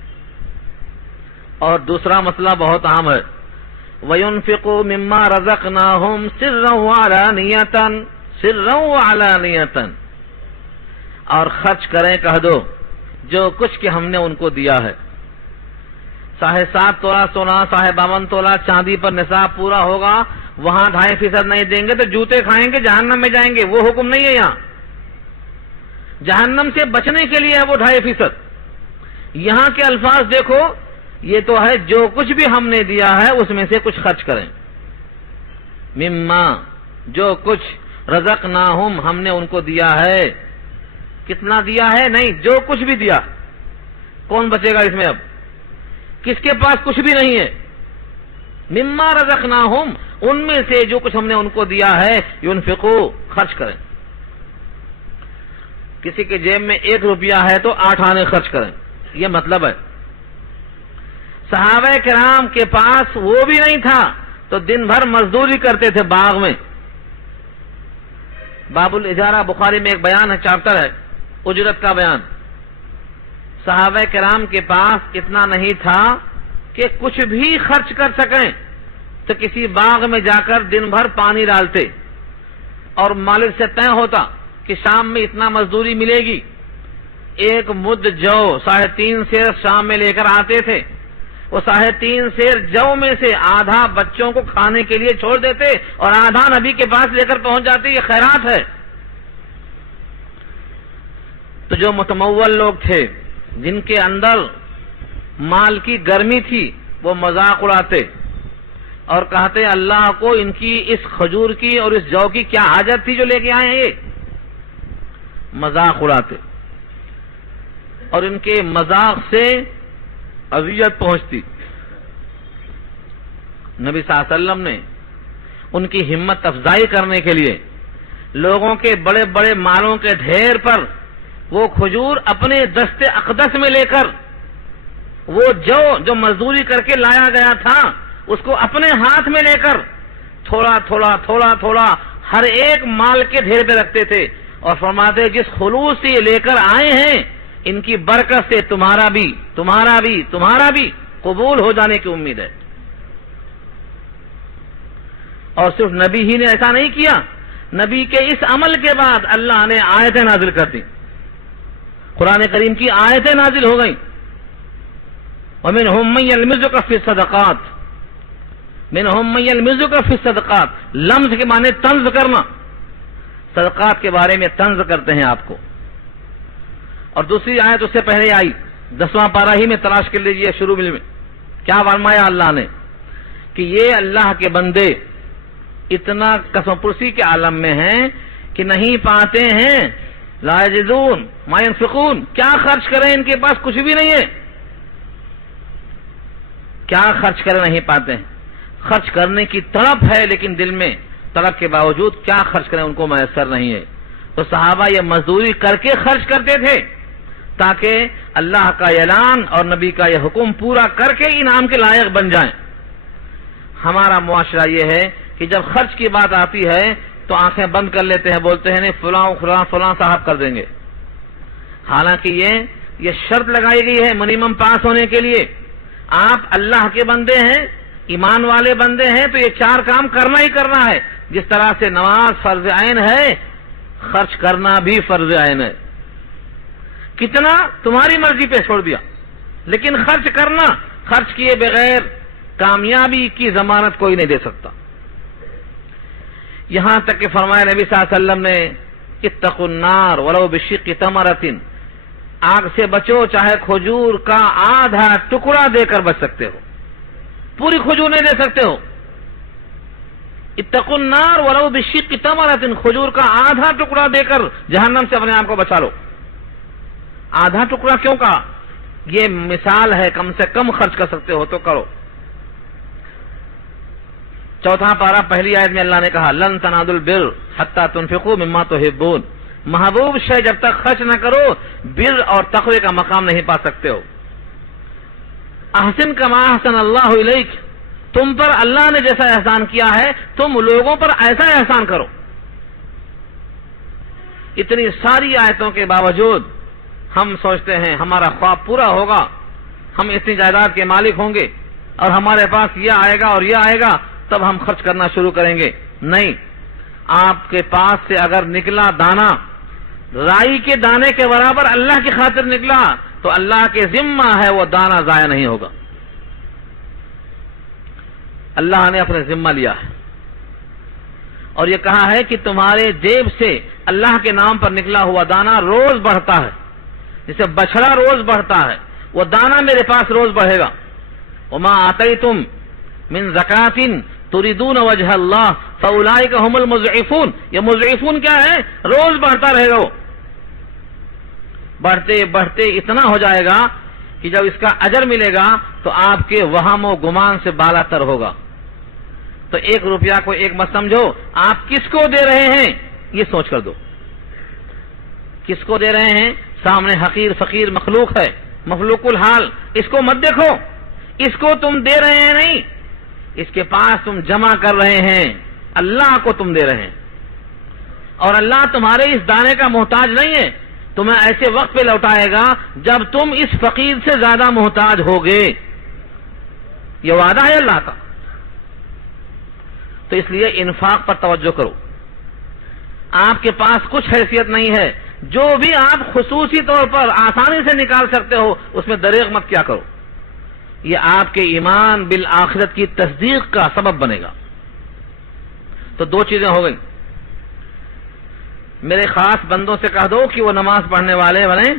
اور دوسرا مسئلہ بہت اہم ہے، وَيُنْفِقُوا مِمَّا رَزَقْنَاهُمْ سِرًّا وَعَلَانِيَةً سِرًّا وَعَلَانِيَةً، اور خرچ کریں کہہ دو جو کچھ کہ ہم نے ان کو دیا ہے. 7.5 تولہ سونا، 52 تولہ چاندی پر نصاب پورا ہوگا، وہاں 2.5% نہیں دیں گے تو جوتے کھائیں گے، جہنم میں جائیں گے. وہ حکم نہیں ہے. یہاں جہنم سے بچنے کے لیے ہے وہ 2.5%. یہاں کے الفاظ دیکھو، یہ تو ہے جو کچھ بھی ہم نے دیا ہے اس میں سے کچھ خرچ کریں. مما، جو کچھ رزقناہم، ہم نے ان کو دیا ہے. کتنا دیا ہے؟ نہیں، جو کچھ بھی دیا. کون بچے گا اس میں؟ اب کس کے پاس کچھ بھی نہیں ہے؟ مما رزقناہم، ان میں سے جو کچھ ہم نے ان کو دیا ہے، ينفقوا، خرچ کریں. کسی کے جیب میں 1 روپیہ ہے تو 8 آنے خرچ کریں. یہ مطلب ہے. صحابہ کرام کے پاس وہ بھی نہیں تھا تو دن بھر مزدوری کرتے تھے باغ میں. باب الاجارہ بخاری میں ایک بیان ہے، چیپٹر ہے اجرت کا بیان. صحابہ کرام کے پاس اتنا نہیں تھا کہ کچھ بھی خرچ کر سکیں تو کسی باغ میں جا کر دن بھر پانی ڈالتے اور مالک سے طے ہوتا کہ شام میں اتنا مزدوری ملے گی. 1 مد جو 3.5 سیر شام میں لے کر آتے تھے. وہ 3.5 سیر جو میں سے آدھا بچوں کو کھانے کے لیے چھوڑ دیتے اور آدھا نبی کے پاس لے کر پہنچ جاتے. یہ خیرات ہے. تو جو متمول لوگ تھے جن کے اندر مال کی گرمی تھی وہ مذاق اڑاتے اور کہتے اللہ کو ان کی اس کھجور کی اور اس جو کی کیا حاجت تھی جو لے کے آئے ہیں. یہ مذاق اڑاتے اور ان کے مذاق سے اذیت پہنچتی. نبی صلی اللہ علیہ وسلم نے ان کی ہمت افزائی کرنے کے لیے لوگوں کے بڑے بڑے مالوں کے ڈھیر پر وہ کھجور اپنے دست اقدس میں لے کر، وہ جو مزدوری کر کے لایا گیا تھا اس کو اپنے ہاتھ میں لے کر تھوڑا تھوڑا تھوڑا تھوڑا ہر ایک مال کے ڈھیر پہ رکھتے تھے اور فرماتے جس خلوص سے یہ لے کر آئے ہیں ان کی برکت سے تمہارا بھی تمہارا بھی تمہارا بھی قبول ہو جانے کی امید ہے. اور صرف نبی ہی نے ایسا نہیں کیا، نبی کے اس عمل کے بعد اللہ نے آیتیں نازل کر دی. قرآن کریم کی آیتیں نازل ہو گئیں. وَمِنْهُمْ مَن يَلْمِزُكَ فِي الصَّدَقَاتِ، مِنْهُمْ مَن يَلْمِزُكَ فِي الصَّدَقَاتِ، لمز کے معنی طنز کرنا. صدقات کے بارے میں طنز کرتے ہیں آپ کو. اور دوسری آیت اس سے پہلے آئی 10واں پارہ ہی میں تلاش کر لیجئے شروع میں کیا فرمایا اللہ نے کہ یہ اللہ کے بندے اتنا قسم پرسی کے عالم میں ہیں کہ نہیں پاتے ہیں لا یجدون ما ينفقون، کیا خرچ کریں، ان کے پاس کچھ بھی نہیں ہے، کیا خرچ کریں نہیں پاتے ہیں. خرچ کرنے کی طلب ہے لیکن دل میں طلب کے باوجود کیا خرچ کریں ان کو میسر نہیں ہے. تو صحابہ یہ مزدوری کر کے خرچ کرتے تھے تاکہ اللہ کا اعلان اور نبی کا یہ حکم پورا کر کے انعام کے لائق بن جائیں. ہمارا معاشرہ یہ ہے کہ جب خرچ کی بات آتی ہے تو آنکھیں بند کر لیتے ہیں، بولتے ہیں نہیں فلاں فلاں فلاں صاحب کر دیں گے. حالانکہ یہ شرط لگائی گئی ہے منیمم پاس ہونے کے لیے. آپ اللہ کے بندے ہیں، ایمان والے بندے ہیں، تو یہ 4 کام کرنا ہی کرنا ہے. جس طرح سے نماز فرض عین ہے، خرچ کرنا بھی فرض عین ہے. کتنا تمہاری مرضی پہ چھوڑ دیا، لیکن خرچ کرنا، خرچ کیے بغیر کامیابی کی ضمانت کوئی نہیں دے سکتا. یہاں تک کہ فرمایا نبی صلی اللہ علیہ وسلم نے اتقوا النار ولو بشق تمرۃ، آگ سے بچو چاہے کھجور کا آدھا ٹکڑا دے کر بچ سکتے ہو، پوری کھجور نہیں دے سکتے ہو. اتقوا النار ولو بشق تمرۃ، کھجور کا آدھا ٹکڑا دے کر جہنم سے اپنے آپ کو بچا لو. آدھا ٹکڑا کیوں کہا؟ یہ مثال ہے، کم سے کم خرچ کر سکتے ہو تو کرو. 4واں پارہ پہلی آیت میں اللہ نے کہا لن تنالوا البر حتی تنفقوا مما تحبون، محبوب شے جب تک خرچ نہ کرو بر اور تقوی کا مقام نہیں پا سکتے ہو. احسن کما احسن اللہ الیک، تم پر اللہ نے جیسا احسان کیا ہے تم لوگوں پر ایسا احسان کرو. اتنی ساری آیتوں کے باوجود ہم سوچتے ہیں ہمارا خواب پورا ہوگا، ہم اتنی جائیداد کے مالک ہوں گے اور ہمارے پاس یہ آئے گا اور یہ آئے گا تب ہم خرچ کرنا شروع کریں گے. نہیں، آپ کے پاس سے اگر نکلا دانا رائی کے دانے کے برابر اللہ کی خاطر نکلا تو اللہ کے ذمہ ہے وہ دانا ضائع نہیں ہوگا. اللہ نے اپنے ذمہ لیا ہے اور یہ کہا ہے کہ تمہارے جیب سے اللہ کے نام پر نکلا ہوا دانا روز بڑھتا ہے، جسے بچڑا روز بڑھتا ہے وہ دانا میرے پاس روز بڑھے گا. وما آتیتم من زکات تریدون وجہ اللہ فاولئک هم المضعفون، یہ مضعفون کیا ہے؟ روز بڑھتا رہے گا. وہ بڑھتے بڑھتے اتنا ہو جائے گا کہ جب اس کا اجر ملے گا تو آپ کے وہم و گمان سے بالا تر ہوگا. تو 1 روپیہ کو ایک مت سمجھو، آپ کس کو دے رہے ہیں یہ سوچ کر دو. کس کو دے رہے ہیں؟ سامنے حقیر فقیر مخلوق ہے، مخلوق الحال، اس کو مت دیکھو. اس کو تم دے رہے ہیں نہیں، اس کے پاس تم جمع کر رہے ہیں، اللہ کو تم دے رہے ہیں. اور اللہ تمہارے اس دانے کا محتاج نہیں ہے، تمہیں ایسے وقت پہ لوٹائے گا جب تم اس فقیر سے زیادہ محتاج ہوگے. یہ وعدہ ہے اللہ کا. تو اس لیے انفاق پر توجہ کرو. آپ کے پاس کچھ حیثیت نہیں ہے، جو بھی آپ خصوصی طور پر آسانی سے نکال سکتے ہو اس میں دریغ مت کیا کرو. یہ آپ کے ایمان بالآخرت کی تصدیق کا سبب بنے گا. تو 2 چیزیں ہو گئیں. میرے خاص بندوں سے کہہ دو کہ وہ نماز پڑھنے والے بنیں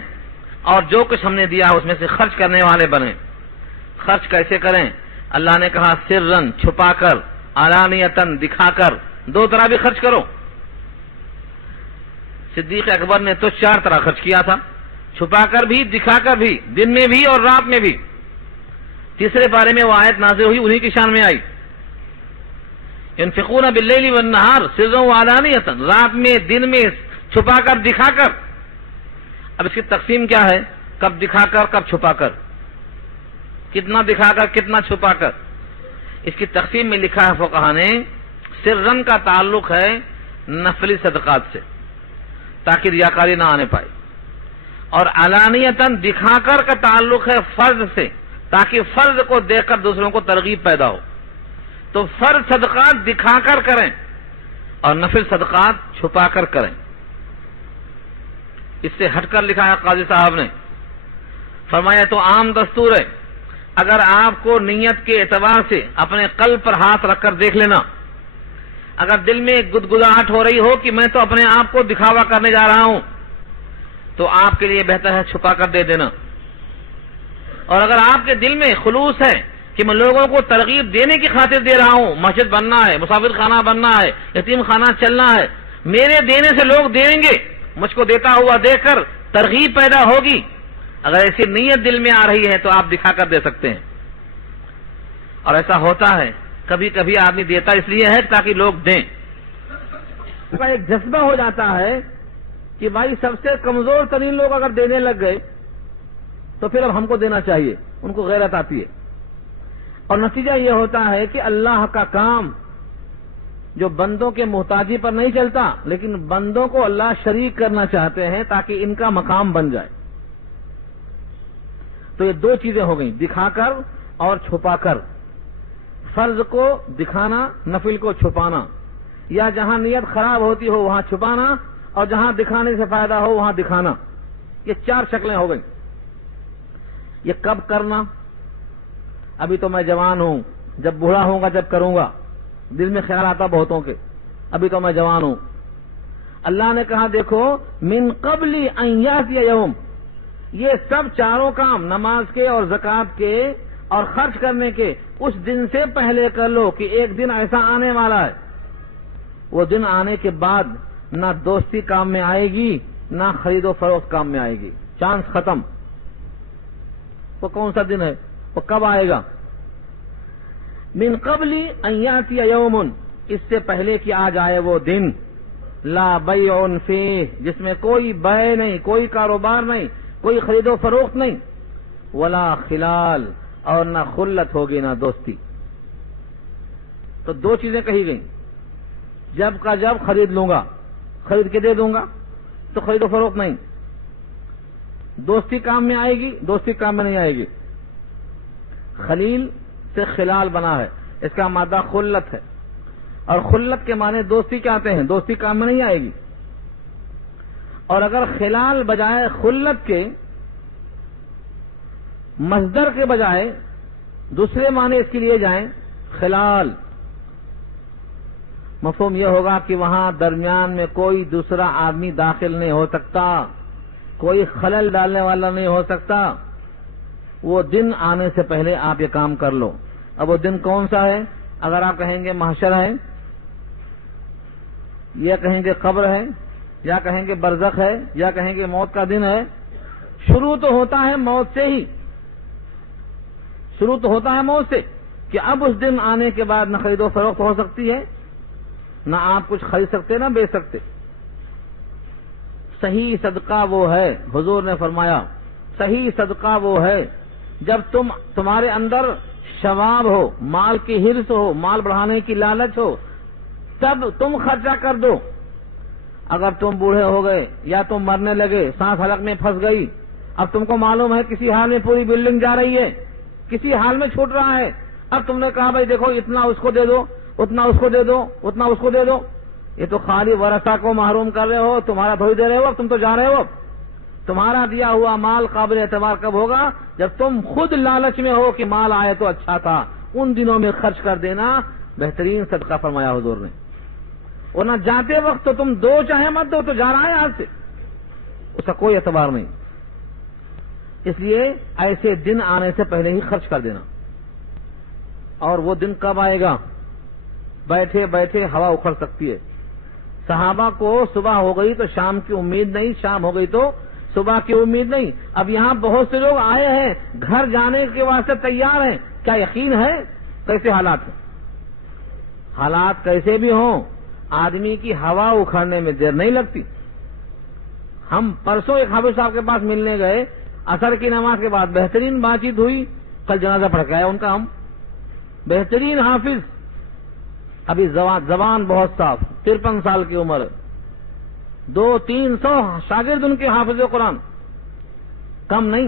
اور جو کچھ ہم نے دیا اس میں سے خرچ کرنے والے بنیں. خرچ کیسے کریں؟ اللہ نے کہا سرن، چھپا کر، علانیتن، دکھا کر. 2 طرح بھی خرچ کرو. صدیق اکبر نے تو 4 طرح خرچ کیا تھا، چھپا کر بھی، دکھا کر بھی، دن میں بھی اور رات میں بھی. تیسرے پارے میں وہ آیت نازل ہوئی انہی کی شان میں آئی ينفقون باللیل والنہار سرا وعلانیۃ، رات میں دن میں، چھپا کر دکھا کر. اب اس کی تقسیم کیا ہے؟ کب دکھا کر کب چھپا کر، کتنا دکھا کر کتنا چھپا کر. اس کی تقسیم میں لکھا ہے فقہا نے سرن کا تعلق ہے نفلی صدقات سے تاکہ ریاکاری نہ آنے پائے، اور علانیتاً دکھا کر کا تعلق ہے فرض سے تاکہ فرض کو دیکھ کر دوسروں کو ترغیب پیدا ہو. تو فرض صدقات دکھا کر کریں اور نفل صدقات چھپا کر کریں. اس سے ہٹ کر لکھا ہے قاضی صاحب نے، فرمایا تو عام دستور ہے اگر آپ کو نیت کے اعتبار سے اپنے قلب پر ہاتھ رکھ کر دیکھ لینا، اگر دل میں گدگداہٹ ہو رہی ہو کہ میں تو اپنے آپ کو دکھاوا کرنے جا رہا ہوں، تو آپ کے لیے بہتر ہے چھپا کر دے دینا. اور اگر آپ کے دل میں خلوص ہے کہ میں لوگوں کو ترغیب دینے کی خاطر دے رہا ہوں، مسجد بننا ہے، مسافر خانہ بننا ہے، یتیم خانہ چلنا ہے، میرے دینے سے لوگ دیں گے، مجھ کو دیتا ہوا دیکھ کر ترغیب پیدا ہوگی، اگر ایسی نیت دل میں آ رہی ہے تو آپ دکھا کر دے سکتے ہیں. اور ایسا ہوتا ہے کبھی کبھی آدمی دیتا اس لیے ہے تاکہ لوگ دیں. ایک جذبہ ہو جاتا ہے کہ بھائی سب سے کمزور ترین لوگ اگر دینے لگ گئے تو پھر اب ہم کو دینا چاہیے، ان کو غیرت آتی ہے. اور نتیجہ یہ ہوتا ہے کہ اللہ کا کام جو بندوں کے محتاجی پر نہیں چلتا، لیکن بندوں کو اللہ شریک کرنا چاہتے ہیں تاکہ ان کا مقام بن جائے. تو یہ دو چیزیں ہو گئیں، دکھا کر اور چھپا کر. فرض کو دکھانا، نفل کو چھپانا، یا جہاں نیت خراب ہوتی ہو وہاں چھپانا، اور جہاں دکھانے سے فائدہ ہو وہاں دکھانا. یہ چار شکلیں ہو گئیں. یہ کب کرنا؟ ابھی تو میں جوان ہوں، جب بوڑھا ہوں گا جب کروں گا. دل میں خیال آتا بہتوں کے، ابھی تو میں جوان ہوں. اللہ نے کہا دیکھو من قبل ان یاتی یوم، یہ سب چاروں کام نماز کے اور زکوٰۃ کے اور خرچ کرنے کے اس دن سے پہلے کر لو کہ ایک دن ایسا آنے والا ہے. وہ دن آنے کے بعد نہ دوستی کام میں آئے گی نہ خرید و فروخت کام میں آئے گی. چانس ختم. وہ کون سا دن ہے؟ وہ کب آئے گا؟ من قبل ان یاتی یوم، اس سے پہلے کہ آ جائے وہ دن، لا بیع فیہ، جس میں کوئی بیع نہیں، کوئی کاروبار نہیں، کوئی خرید و فروخت نہیں، ولا خلال، اور نہ خلت ہوگی نہ دوستی. تو دو چیزیں کہی گئیں، جب کا جب خرید لوں گا، خرید کے دے دوں گا، تو خرید و فروخت نہیں. دوستی کام میں آئے گی، دوستی کام میں نہیں آئے گی. خلیل سے خلال بنا ہے، اس کا مادہ خلت ہے، اور خلت کے معنی دوستی کیا آتے ہیں، دوستی کام میں نہیں آئے گی. اور اگر خلال بجائے خلت کے، مصدر کے بجائے دوسرے معنی اس کے لیے جائیں خلال، مفہوم یہ ہوگا کہ وہاں درمیان میں کوئی دوسرا آدمی داخل نہیں ہو سکتا، کوئی خلل ڈالنے والا نہیں ہو سکتا. وہ دن آنے سے پہلے آپ یہ کام کر لو. اب وہ دن کون سا ہے؟ اگر آپ کہیں گے محشر ہے، یا کہیں گے قبر ہے، یا کہیں گے برزخ ہے، یا کہیں گے موت کا دن ہے، شروع تو ہوتا ہے موت سے ہی. شروع تو ہوتا ہے موت سے کہ اب اس دن آنے کے بعد نہ خرید و فروخت ہو سکتی ہے، نہ آپ کچھ خرید سکتے نہ بیچ سکتے. صحیح صدقہ وہ ہے، حضور نے فرمایا صحیح صدقہ وہ ہے جب تمہارے اندر شواب ہو، مال کی ہرس ہو، مال بڑھانے کی لالچ ہو، تب تم خرچہ کر دو. اگر تم بوڑھے ہو گئے یا تم مرنے لگے، سانس حلق میں پھنس گئی، اب تم کو معلوم ہے کسی حال میں پوری بلڈنگ جا رہی ہے، کسی حال میں چھوٹ رہا ہے، اب تم نے کہا بھائی دیکھو اتنا اس کو دے دو، اتنا اس کو دے دو، اتنا اس کو دے دو. یہ تو خالی ورثہ کو محروم کر رہے ہو، تمہارا تھوڑی دے رہے ہو، اب تم تو جا رہے ہو. تمہارا دیا ہوا مال قابل اعتبار کب ہوگا؟ جب تم خود لالچ میں ہو کہ مال آئے تو اچھا تھا. ان دنوں میں خرچ کر دینا بہترین صدقہ فرمایا حضور نے. ورنہ جاتے وقت تو تم دو چاہے مت دو، تو جا رہا ہے آج سے، اس کا کوئی اعتبار نہیں. اس لیے ایسے دن آنے سے پہلے ہی خرچ کر دینا. اور وہ دن کب آئے گا؟ بیٹھے بیٹھے ہوا اکھڑ سکتی ہے. صحابہ کو صبح ہو گئی تو شام کی امید نہیں، شام ہو گئی تو صبح کی امید نہیں. اب یہاں بہت سے لوگ آئے ہیں، گھر جانے کے واسطے تیار ہیں. کیا یقین ہے کیسے حالات ہیں؟ حالات کیسے بھی ہوں، آدمی کی ہوا اکھڑنے میں دیر نہیں لگتی. ہم پرسوں ایک حافظ صاحب کے پاس ملنے گئے، عصر کی نماز کے بعد بہترین بات چیت ہوئی. کل جنازہ پڑھ کے آیا ان کا. ہم بہترین حافظ، ابھی زبان بہت صاف، 53 سال کی عمر، 200-300 شاگرد ان کے حافظ قرآن، کم نہیں.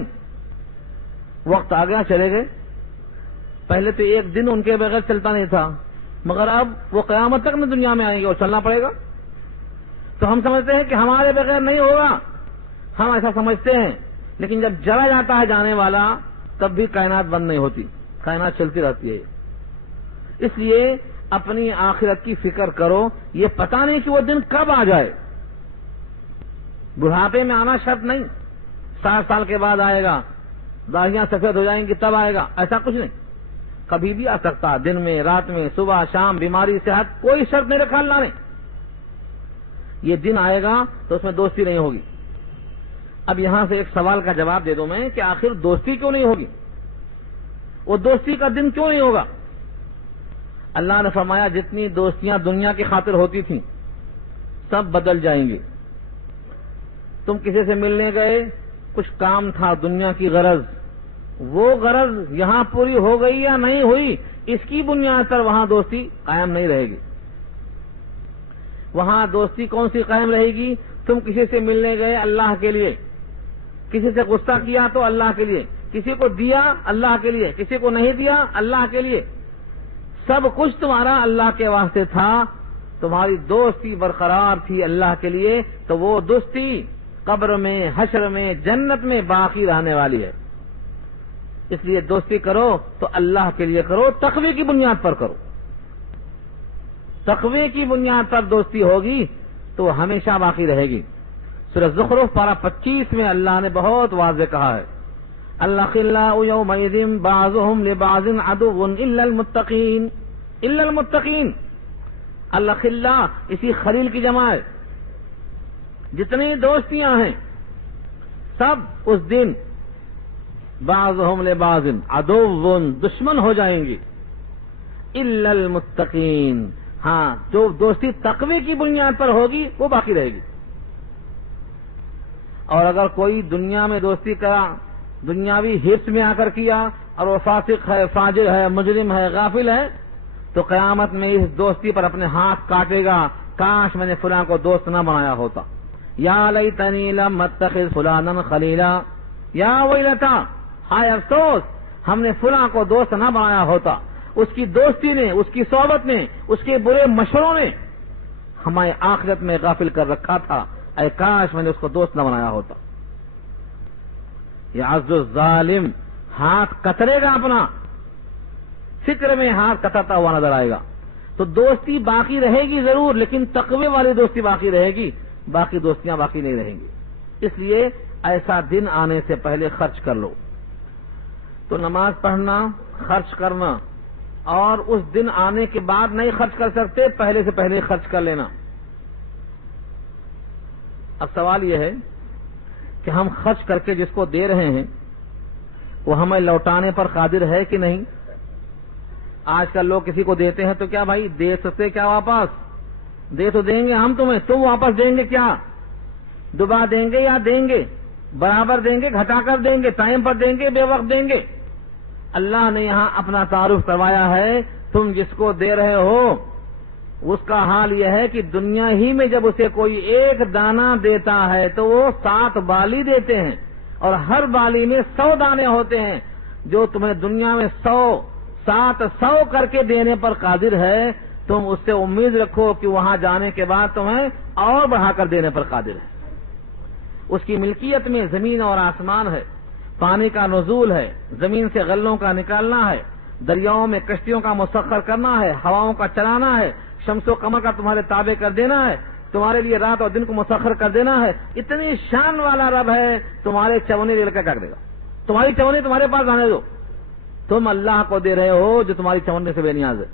وقت آ گیا، چلے گئے. پہلے تو ایک دن ان کے بغیر چلتا نہیں تھا، مگر اب وہ قیامت تک میں دنیا میں آئیں گے اور چلنا پڑے گا. تو ہم سمجھتے ہیں کہ ہمارے بغیر نہیں ہوگا، ہم ایسا سمجھتے ہیں. لیکن جب چلا جاتا ہے جانے والا تب بھی کائنات بند نہیں ہوتی، کائنات چلتی رہتی ہے. اس لیے اپنی آخرت کی فکر کرو. یہ پتہ نہیں کہ وہ دن کب آ جائے. بڑھاپے میں آنا شرط نہیں، 60 سال کے بعد آئے گا، داڑھیاں سفید ہو جائیں گی تب آئے گا، ایسا کچھ نہیں. کبھی بھی آ سکتا، دن میں، رات میں، صبح شام، بیماری صحت، کوئی شرط نہیں رکھا اللہ نے. یہ دن آئے گا تو اس میں دوستی نہیں ہوگی. اب یہاں سے ایک سوال کا جواب دے دوں میں کہ آخر دوستی کیوں نہیں ہوگی؟ وہ دوستی کا دن کیوں نہیں ہوگا؟ اللہ نے فرمایا جتنی دوستیاں دنیا کی خاطر ہوتی تھیں سب بدل جائیں گی. تم کسی سے ملنے گئے، کچھ کام تھا، دنیا کی غرض، وہ غرض یہاں پوری ہو گئی یا نہیں ہوئی، اس کی بنیاد پر وہاں دوستی قائم نہیں رہے گی. وہاں دوستی کون سی قائم رہے گی؟ تم کسی سے ملنے گئے اللہ کے لیے، کسی سے غصہ کیا تو اللہ کے لیے، کسی کو دیا اللہ کے لیے، کسی کو نہیں دیا اللہ کے لیے، سب کچھ تمہارا اللہ کے واسطے تھا، تمہاری دوستی برقرار تھی اللہ کے لیے، تو وہ دوستی قبر میں، حشر میں، جنت میں باقی رہنے والی ہے. اس لیے دوستی کرو تو اللہ کے لیے کرو، تقوی کی بنیاد پر کرو. تقوی کی بنیاد پر دوستی ہوگی تو ہمیشہ باقی رہے گی. سورہ زخرف پارہ 25 میں اللہ نے بہت واضح کہا ہے، الاخلاء یومئذ بعضهم لبعض عدو الا المتقین. الا المتقین، الاخلاء اسی خلیل کی جمع ہے. جتنی دوستیاں ہیں سب اس دن بعضهم لبعض عدو، دشمن ہو جائیں گی. الا المتقین، ہاں جو دوستی تقوی کی بنیاد پر ہوگی وہ باقی رہے گی. اور اگر کوئی دنیا میں دوستی کرا، دنیاوی حرص میں آ کر کیا، اور وہ فاسق ہے، فاجر ہے، مجرم ہے، غافل ہے، تو قیامت میں اس دوستی پر اپنے ہاتھ کاٹے گا، کاش میں نے فلاں کو دوست نہ بنایا ہوتا. یا لیتنی لم اتخذ فلانا خلیلا، یا ویلتا، ہائے افسوس ہم نے فلاں کو دوست نہ بنایا ہوتا. اس کی دوستی نے، اس کی صحبت نے، اس کے برے مشوروں نے ہمیں آخرت میں غافل کر رکھا تھا، اے کاش میں نے اس کو دوست نہ بنایا ہوتا. یعز الظالم، ہاتھ کترے گا اپنا، فکر میں ہاتھ کترتا ہوا نظر آئے گا. تو دوستی باقی رہے گی ضرور، لیکن تقوی والی دوستی باقی رہے گی، باقی دوستیاں باقی نہیں رہیں گی. اس لیے ایسا دن آنے سے پہلے خرچ کر لو. تو نماز پڑھنا، خرچ کرنا، اور اس دن آنے کے بعد نہیں خرچ کر سکتے، پہلے سے پہلے خرچ کر لینا. اب سوال یہ ہے کہ ہم خرچ کر کے جس کو دے رہے ہیں وہ ہمیں لوٹانے پر قادر ہے کہ نہیں؟ آج کل لوگ کسی کو دیتے ہیں تو کیا بھائی دے سکتے کیا واپس؟ دے تو دیں گے ہم تمہیں، تم واپس دیں گے کیا؟ دوبارہ دیں گے یا دیں گے؟ برابر دیں گے، گھٹا کر دیں گے، ٹائم پر دیں گے، بے وقت دیں گے؟ اللہ نے یہاں اپنا تعارف کروایا ہے. تم جس کو دے رہے ہو اس کا حال یہ ہے کہ دنیا ہی میں جب اسے کوئی ایک دانہ دیتا ہے تو وہ 7 بالی دیتے ہیں، اور ہر بالی میں 100 دانے ہوتے ہیں. جو تمہیں دنیا میں 700 کر کے دینے پر قادر ہے، تم اس سے امید رکھو کہ وہاں جانے کے بعد تمہیں اور بڑھا کر دینے پر قادر ہے. اس کی ملکیت میں زمین اور آسمان ہے، پانی کا نزول ہے، زمین سے غلوں کا نکالنا ہے، دریاؤں میں کشتیوں کا مسخر کرنا ہے، ہواؤں کا چلانا ہے، شمس و قمر کا تمہارے تابع کر دینا ہے، تمہارے لیے رات اور دن کو مسخر کر دینا ہے. اتنی شان والا رب ہے، تمہارے چونے لے کر کیا کر دے گا؟ تمہاری چونے تمہارے پاس آنے دو. تم اللہ کو دے رہے ہو جو تمہاری چونے سے بے نیاز ہے.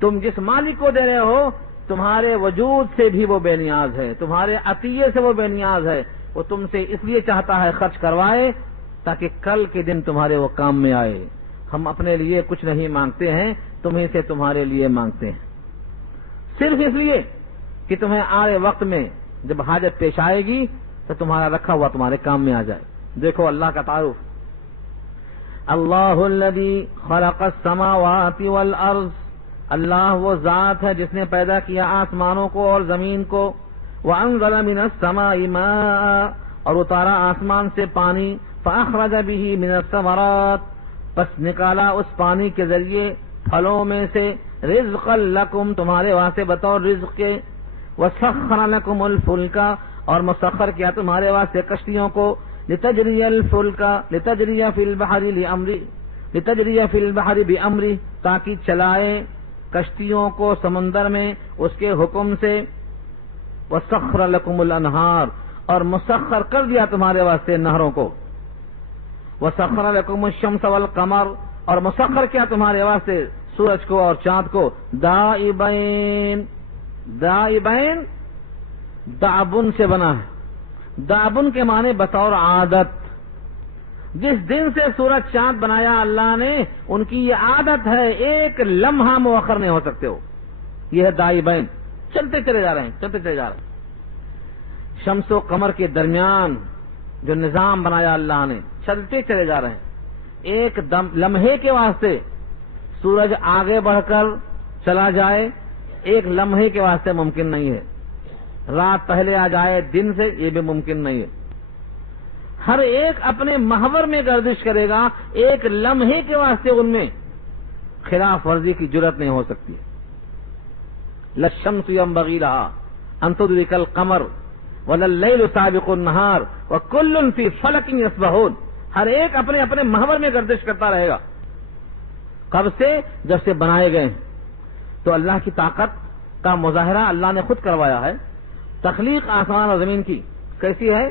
تم جس مالک کو دے رہے ہو تمہارے وجود سے بھی وہ بے نیاز ہے، تمہارے عطیے سے وہ بے نیاز ہے. وہ تم سے اس لیے چاہتا ہے خرچ کروائے تاکہ کل کے دن تمہارے وہ کام میں آئے. ہم اپنے لیے کچھ نہیں مانگتے ہیں، تمہیں سے تمہارے لیے مانگتے ہیں، صرف اس لیے کہ تمہیں آئے وقت میں جب حاجت پیش آئے گی تو تمہارا رکھا ہوا تمہارے کام میں آ جائے. دیکھو اللہ کا تعارف، اللہ الذی خلق السماوات والارض، اللہ وہ ذات ہے جس نے پیدا کیا آسمانوں کو اور زمین کو. وانزل من السماء ماء، اور اتارا آسمان سے پانی. فاخرج به من الثمرات، پس نکالا اس پانی کے ذریعے پھلوں میں سے. رزقا لکم، تمہارے واسطے بطور رزق کے. وسخر لکم الفلک، اور مسخر کیا تمہارے واسطے کشتیوں کو. لتجری الفلک لتجری فی البحر لامری، لتجری فی البحر بامری، تاکہ چلائے کشتیوں کو سمندر میں اس کے حکم سے، وسخر لکم الانہار، اور مسخر کر دیا تمہارے واسطے نہروں کو، وسخر لکم الشمس والقمر، اور مسخر کیا تمہارے واسطے سورج کو اور چاند کو، دائبین، دائبین دعبن سے بنا ہے، دعبن کے معنی بطور عادت، جس دن سے سورج چاند بنایا اللہ نے ان کی یہ عادت ہے، ایک لمحہ مؤخر نہیں ہو سکتے ہو، یہ ہے دائبین، چلتے چلے جا رہے ہیں، چلتے چلے جا رہے ہیں۔ شمس و قمر کے درمیان جو نظام بنایا اللہ نے، چلتے چلے جا رہے ہیں، ایک لمحے کے واسطے سورج آگے بڑھ کر چلا جائے ایک لمحے کے واسطے ممکن نہیں ہے، رات پہلے آ جائے دن سے یہ بھی ممکن نہیں ہے، ہر ایک اپنے محور میں گردش کرے گا، ایک لمحے کے واسطے ان میں خلاف ورزی کی جرات نہیں ہو سکتی۔ للشمس ينبغي لها ان تدرك القمر ولا الليل سابق النهار وكل في فلك يسبحون، ہر ایک اپنے اپنے محور میں گردش کرتا رہے گا، کب سے؟ جب سے بنائے گئے ہیں۔ تو اللہ کی طاقت کا مظاہرہ اللہ نے خود کروایا ہے، تخلیق آسمان اور زمین کی کیسی ہے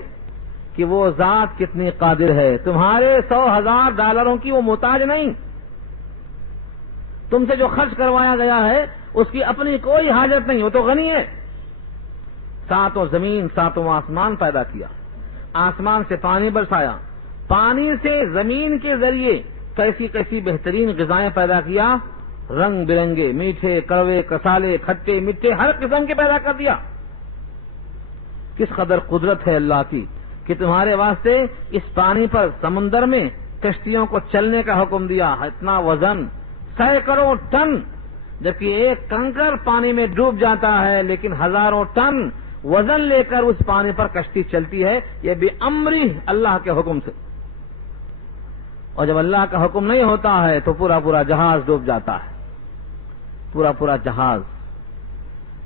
کہ وہ ذات کتنی قادر ہے، تمہارے $100,000 کی وہ محتاج نہیں، تم سے جو خرچ کروایا گیا ہے اس کی اپنی کوئی حاجت نہیں، وہ تو غنی ہے۔ ساتوں زمین ساتوں آسمان پیدا کیا، آسمان سے پانی برسایا، پانی سے زمین کے ذریعے کیسی کیسی بہترین غذائیں پیدا کیا، رنگ برنگے، میٹھے، کڑوے، کسالے، کھٹے، میٹھے، ہر قسم کے پیدا کر دیا۔ کس قدر قدرت ہے اللہ کی کہ تمہارے واسطے اس پانی پر سمندر میں کشتیوں کو چلنے کا حکم دیا، اتنا وزن 100 ٹن، جبکہ ایک کنکر پانی میں ڈوب جاتا ہے لیکن 1000 ٹن وزن لے کر اس پانی پر کشتی چلتی ہے، یہ بھی امری اللہ کے حکم سے، اور جب اللہ کا حکم نہیں ہوتا ہے تو پورا پورا جہاز ڈوب جاتا ہے، پورا پورا جہاز،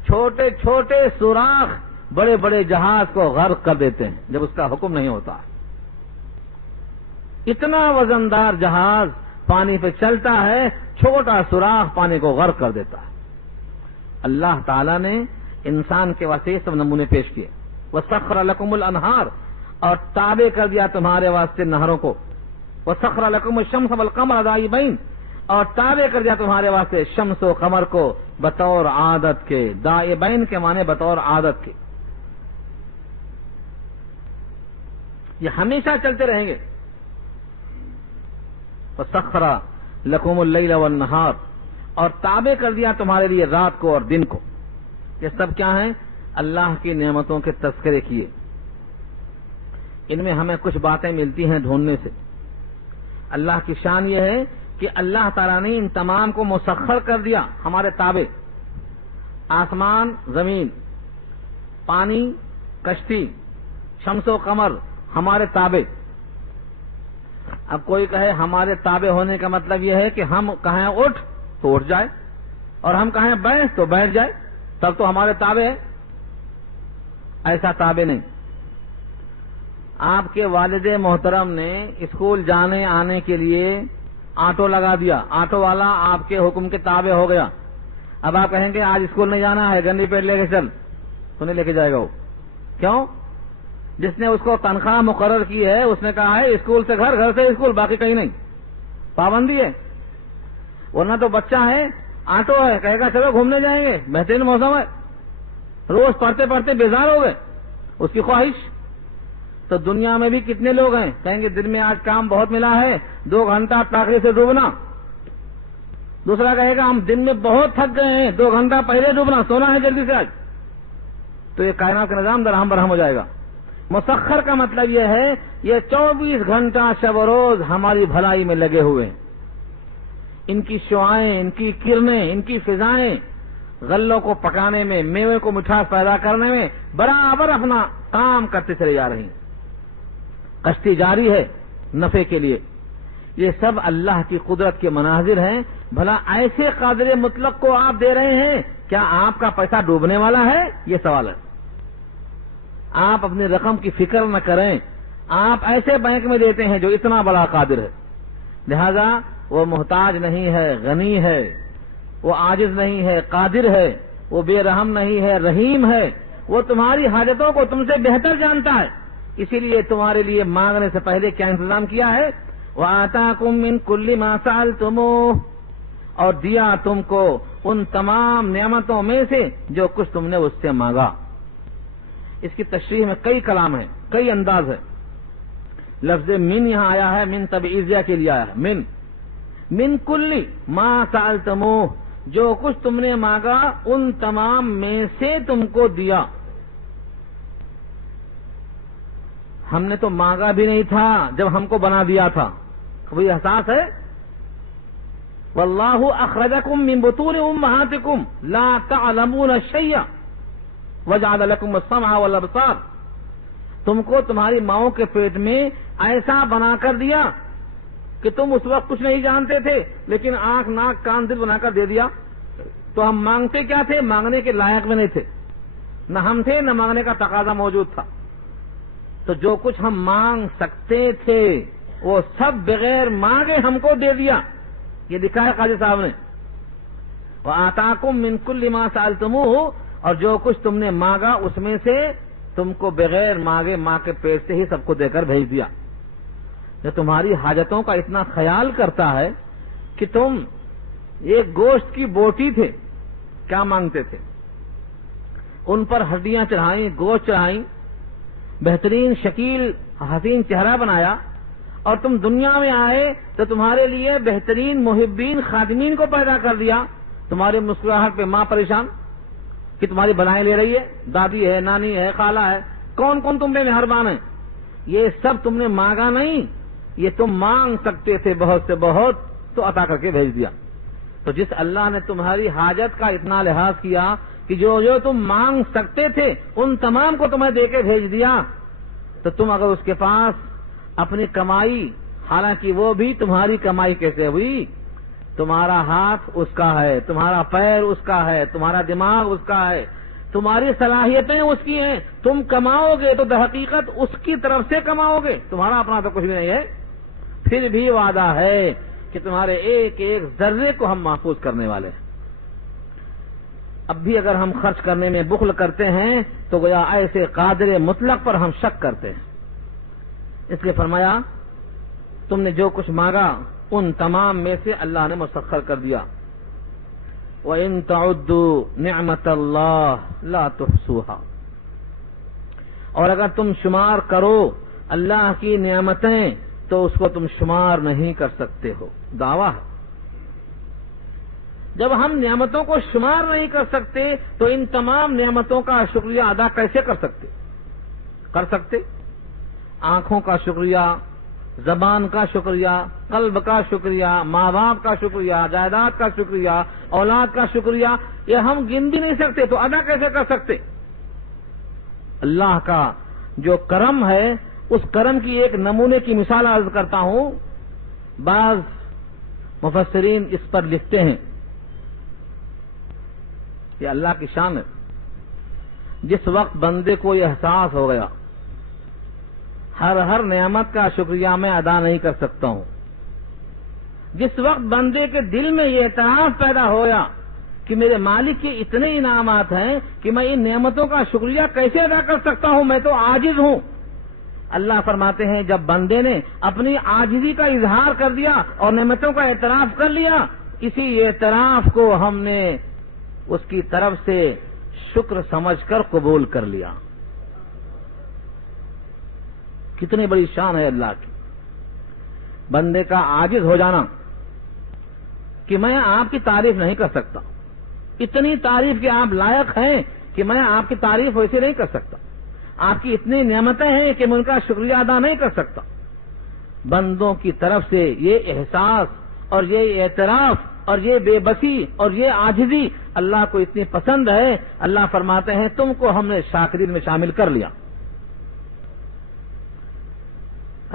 چھوٹے چھوٹے سوراخ بڑے بڑے جہاز کو غرق کر دیتے ہیں جب اس کا حکم نہیں ہوتا۔ اتنا وزندار جہاز پانی پہ چلتا ہے، چھوٹا سوراخ پانی کو غرق کر دیتا ہے۔ اللہ تعالی نے انسان کے واسطے سب نمونے پیش کیے، وسخر لکم الانہار، اور تابع کر دیا تمہارے واسطے نہروں کو، وسخر لکم الشمس والقمر دائبین، اور تابع کر دیا تمہارے واسطے شمس و قمر کو بطور عادت کے، دائبین کے معنی بطور عادت کے، یہ ہمیشہ چلتے رہیں گے۔ وسخر لکم اللیل والنہار، اور تابع کر دیا تمہارے لیے رات کو اور دن کو، یہ سب کیا ہیں؟ اللہ کی نعمتوں کے تذکرے کیے۔ ان میں ہمیں کچھ باتیں ملتی ہیں ڈھونڈنے سے۔ اللہ کی شان یہ ہے کہ اللہ تعالیٰ نے ان تمام کو مسخر کر دیا ہمارے تابع، آسمان، زمین، پانی، کشتی، شمس و قمر ہمارے تابع۔ اب کوئی کہے ہمارے تابع ہونے کا مطلب یہ ہے کہ ہم کہیں اٹھ تو اٹھ جائے، اور ہم کہیں بیٹھ تو بیٹھ جائے، تب تو ہمارے تابع ہے۔ ایسا تابع نہیں۔ آپ کے والد محترم نے اسکول جانے آنے کے لیے آٹو لگا دیا، آٹو والا آپ کے حکم کے تابع ہو گیا۔ اب آپ کہیں گے آج اسکول نہیں جانا ہے، گنڈی پیٹ لے کے چل، تو نہیں لے کے جائے گا وہ۔ کیوں؟ جس نے اس کو تنخواہ مقرر کی ہے اس نے کہا ہے اسکول سے گھر، گھر سے اسکول، باقی کہیں نہیں، پابندی ہے۔ ورنہ تو بچہ ہے، آٹو ہے، کہے گا چلو گھومنے جائیں گے، بہترین موسم ہے، روز پڑھتے پڑھتے بیزار ہو گئے، اس کی خواہش۔ تو دنیا میں بھی کتنے لوگ ہیں کہیں گے دن میں آج کام بہت ملا ہے، 2 گھنٹہ ٹاکرے سے ڈوبنا۔ دوسرا کہے گا ہم دن میں بہت تھک گئے ہیں، 2 گھنٹہ پہلے ڈوبنا، سونا ہے جلدی سے آج۔ تو یہ کائنات کا نظام درہم برہم ہو جائے گا۔ مسخر کا مطلب یہ ہے یہ 24 گھنٹہ شب و روز ہماری بھلائی میں لگے ہوئے ہیں۔ ان کی شعاعیں، ان کی کرنیں، ان کی فضائیں غلوں کو پکانے میں، میوے کو مٹھاس پیدا کرنے میں برابر اپنا کام کرتے چلے جا رہی ہیں۔ کشتی جاری ہے نفع کے لیے۔ یہ سب اللہ کی قدرت کے مناظر ہیں۔ بھلا ایسے قادر مطلق کو آپ دے رہے ہیں، کیا آپ کا پیسہ ڈوبنے والا ہے؟ یہ سوال ہے۔ آپ اپنی رقم کی فکر نہ کریں، آپ ایسے بینک میں دیتے ہیں جو اتنا بڑا قادر ہے، لہذا وہ محتاج نہیں ہے، غنی ہے۔ وہ عاجز نہیں ہے، قادر ہے، وہ بے رحم نہیں ہے، رحیم ہے، وہ تمہاری حاجتوں کو تم سے بہتر جانتا ہے، اسی لیے تمہارے لیے مانگنے سے پہلے کیا انتظام کیا ہے؟ وَآتَاكُم مِّن كُلِّ مَا سَأَلْتُمُوهُ، اور دیا تم کو ان تمام نعمتوں میں سے جو کچھ تم نے اس سے مانگا۔ اس کی تشریح میں کئی کلام ہیں، کئی انداز ہے۔ لفظ من یہاں آیا ہے، من تبعیضیہ کے لیے آیا ہے، من کل ما سألتموہ، جو کچھ تم نے مانگا ان تمام میں سے تم کو دیا۔ ہم نے تو مانگا بھی نہیں تھا جب ہم کو بنا دیا تھا، کوئی احساس ہے؟ واللہ اخرجکم من بطون امہاتکم لا تعلمون شیئا وجعل لکم السمع والابصار، تم کو تمہاری ماؤں کے پیٹ میں ایسا بنا کر دیا کہ تم اس وقت کچھ نہیں جانتے تھے، لیکن آنکھ ناک کان دل بنا کر دے دیا۔ تو ہم مانگتے کیا تھے؟ مانگنے کے لائق میں نہیں تھے، نہ ہم تھے نہ مانگنے کا تقاضا موجود تھا۔ تو جو کچھ ہم مانگ سکتے تھے وہ سب بغیر مانگے ہم کو دے دیا، یہ لکھا ہے قاضی صاحب نے۔ وَآتَاكُم مِّن كُلِّ مَا سَأَلْتُمُوهُ، اور جو کچھ تم نے مانگا اس میں سے تم کو بغیر مانگے ماں کے پیٹ سے ہی سب کو دے کر بھیج دیا۔ جو تمہاری حاجتوں کا اتنا خیال کرتا ہے کہ تم ایک گوشت کی بوٹی تھے، کیا مانگتے تھے؟ ان پر ہڈیاں چڑھائیں، گوشت چڑھائیں، بہترین شکیل حسین چہرہ بنایا، اور تم دنیا میں آئے تو تمہارے لیے بہترین محبین خادمین کو پیدا کر دیا۔ تمہاری مسکراہٹ پہ ماں پریشان کہ تمہاری بلائیں لے رہی ہے، دادی ہے، نانی ہے، خالہ ہے، کون کون تم پہ مہربان ہے۔ یہ سب تم نے مانگا نہیں، یہ تم مانگ سکتے تھے بہت سے بہت، تو عطا کر کے بھیج دیا۔ تو جس اللہ نے تمہاری حاجت کا اتنا لحاظ کیا کہ جو جو تم مانگ سکتے تھے ان تمام کو تمہیں دے کے بھیج دیا، تو تم اگر اس کے پاس اپنی کمائی، حالانکہ وہ بھی تمہاری کمائی کیسے ہوئی؟ تمہارا ہاتھ اس کا ہے، تمہارا پیر اس کا ہے، تمہارا دماغ اس کا ہے، تمہاری صلاحیتیں اس کی ہیں، تم کماؤ گے تو در حقیقت اس کی طرف سے کماؤ گے، تمہارا اپنا تو کچھ بھی نہیں ہے۔ پھر بھی وعدہ ہے کہ تمہارے ایک ایک ذرے کو ہم محفوظ کرنے والے ہیں۔ اب بھی اگر ہم خرچ کرنے میں بخل کرتے ہیں تو گویا ایسے قادر مطلق پر ہم شک کرتے ہیں۔ اس لیے فرمایا تم نے جو کچھ مانگا ان تمام میں سے اللہ نے مسخر کر دیا۔ وَإِن تَعُدُّوا نِعْمَةَ اللَّهِ لَا تُحْصُوهَا، اور اگر تم شمار کرو اللہ کی نعمتیں تو اس کو تم شمار نہیں کر سکتے ہو۔ دعویٰ ہے، جب ہم نعمتوں کو شمار نہیں کر سکتے تو ان تمام نعمتوں کا شکریہ ادا کیسے کر سکتے؟ آنکھوں کا شکریہ، زبان کا شکریہ، قلب کا شکریہ، ماں باپ کا شکریہ، جائیداد کا شکریہ، اولاد کا شکریہ، یہ ہم گن بھی نہیں سکتے تو ادا کیسے کر سکتے؟ اللہ کا جو کرم ہے اس کرم کی ایک نمونے کی مثال عرض کرتا ہوں۔ بعض مفسرین اس پر لکھتے ہیں، یہ اللہ کی شان ہے، جس وقت بندے کو یہ احساس ہو گیا ہر نعمت کا شکریہ میں ادا نہیں کر سکتا ہوں، جس وقت بندے کے دل میں یہ اعتراف پیدا ہویا کہ میرے مالک کے اتنے انعامات ہیں کہ میں ان نعمتوں کا شکریہ کیسے ادا کر سکتا ہوں، میں تو عاجز ہوں۔ اللہ فرماتے ہیں جب بندے نے اپنی عاجزی کا اظہار کر دیا اور نعمتوں کا اعتراف کر لیا، اسی اعتراف کو ہم نے اس کی طرف سے شکر سمجھ کر قبول کر لیا۔ کتنی بڑی شان ہے اللہ کی، بندے کا عاجز ہو جانا کہ میں آپ کی تعریف نہیں کر سکتا، اتنی تعریف کہ آپ لائق ہیں کہ میں آپ کی تعریف ویسے نہیں کر سکتا، آپ کی اتنی نعمتیں ہیں کہ میں ان کا شکریہ ادا نہیں کر سکتا۔ بندوں کی طرف سے یہ احساس اور یہ اعتراف اور یہ بے بسی اور یہ عاجزی اللہ کو اتنی پسند ہے، اللہ فرماتے ہیں تم کو ہم نے شاکرین میں شامل کر لیا۔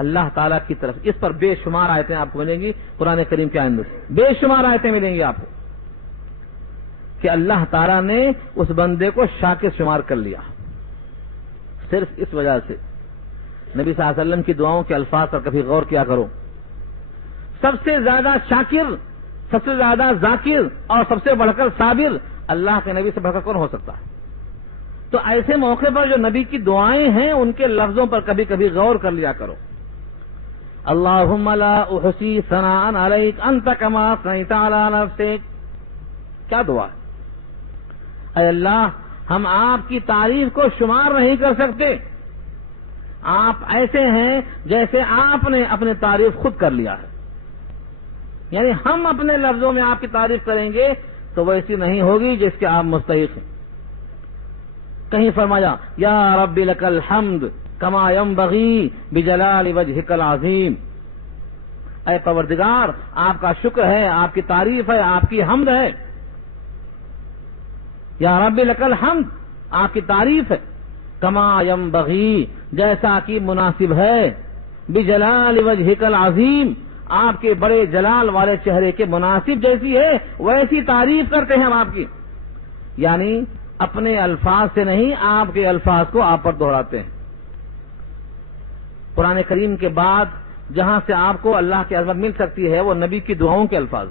اللہ تعالیٰ کی طرف اس پر بے شمار آیتیں آپ کو ملیں گی قرآن کریم کے اندر، بے شمار آیتیں ملیں گی آپ کو کہ اللہ تعالیٰ نے اس بندے کو شاکر شمار کر لیا۔ صرف اس وجہ سے نبی صلی اللہ علیہ وسلم کی دعاؤں کے الفاظ پر کبھی غور کیا کرو۔ سب سے زیادہ شاکر سب سے زیادہ ذاکر اور سب سے بڑھ کر صابر اللہ کے نبی سے بڑھ کر کون ہو سکتا ہے؟ تو ایسے موقع پر جو نبی کی دعائیں ہیں ان کے لفظوں پر کبھی کبھی غور کر لیا کرو. اللہم لا احصی ثناء علیک انت کما اثنیت علی نفسک. کیا دعا ہے؟ اے اللہ ہم آپ کی تعریف کو شمار نہیں کر سکتے. آپ ایسے ہیں جیسے آپ نے اپنی تعریف خود کر لیا ہے. یعنی ہم اپنے لفظوں میں آپ کی تعریف کریں گے تو ویسی نہیں ہوگی جس کے آپ مستحق ہیں. کہیں فرمایا یا رب لک الحمد کما ینبغی بجلال وجہک العظیم. اے پروردگار آپ کا شکر ہے، آپ کی تعریف ہے، آپ کی حمد ہے. یا رب لک الحمد آپ کی تعریف ہے، کما ینبغی جیسا کہ مناسب ہے، بجلال وجہک العظیم آپ کے بڑے جلال والے چہرے کے مناسب جیسی ہے ویسی تعریف کرتے ہیں ہم آپ کی. یعنی اپنے الفاظ سے نہیں آپ کے الفاظ کو آپ پر دہراتے ہیں. قرآن کریم کے بعد جہاں سے آپ کو اللہ کی عظمت مل سکتی ہے وہ نبی کی دعاؤں کے الفاظ.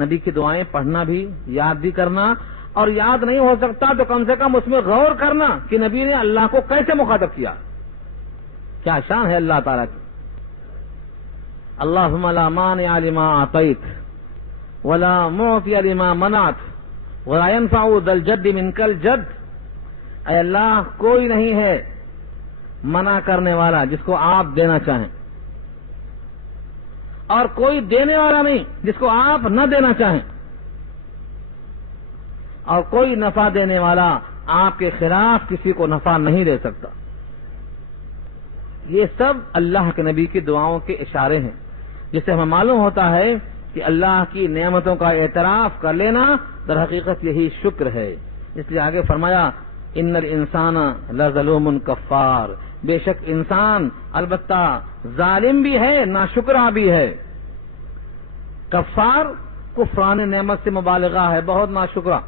نبی کی دعائیں پڑھنا بھی، یاد بھی کرنا، اور یاد نہیں ہو سکتا تو کم سے کم اس میں غور کرنا کہ نبی نے اللہ کو کیسے مخاطب کیا. کیا شان ہے اللہ تعالیٰ کی. اللہم لا مانع لما اعطیت ولا معطی لما منعت ولا ينفع ذا الجد منک الجد. اے اللہ کوئی نہیں ہے منع کرنے والا جس کو آپ دینا چاہیں، اور کوئی دینے والا نہیں جس کو آپ نہ دینا چاہیں، اور کوئی نفع دینے والا آپ کے خلاف کسی کو نفع نہیں دے سکتا. یہ سب اللہ کے نبی کی دعاؤں کے اشارے ہیں جس سے ہمیں معلوم ہوتا ہے کہ اللہ کی نعمتوں کا اعتراف کر لینا در حقیقت یہی شکر ہے. اس لیے آگے فرمایا ان الانسان لظلوم کفار. بے شک انسان البتہ ظالم بھی ہے، ناشکرا بھی ہے. کفار کفران نعمت سے مبالغہ ہے، بہت ناشکرا.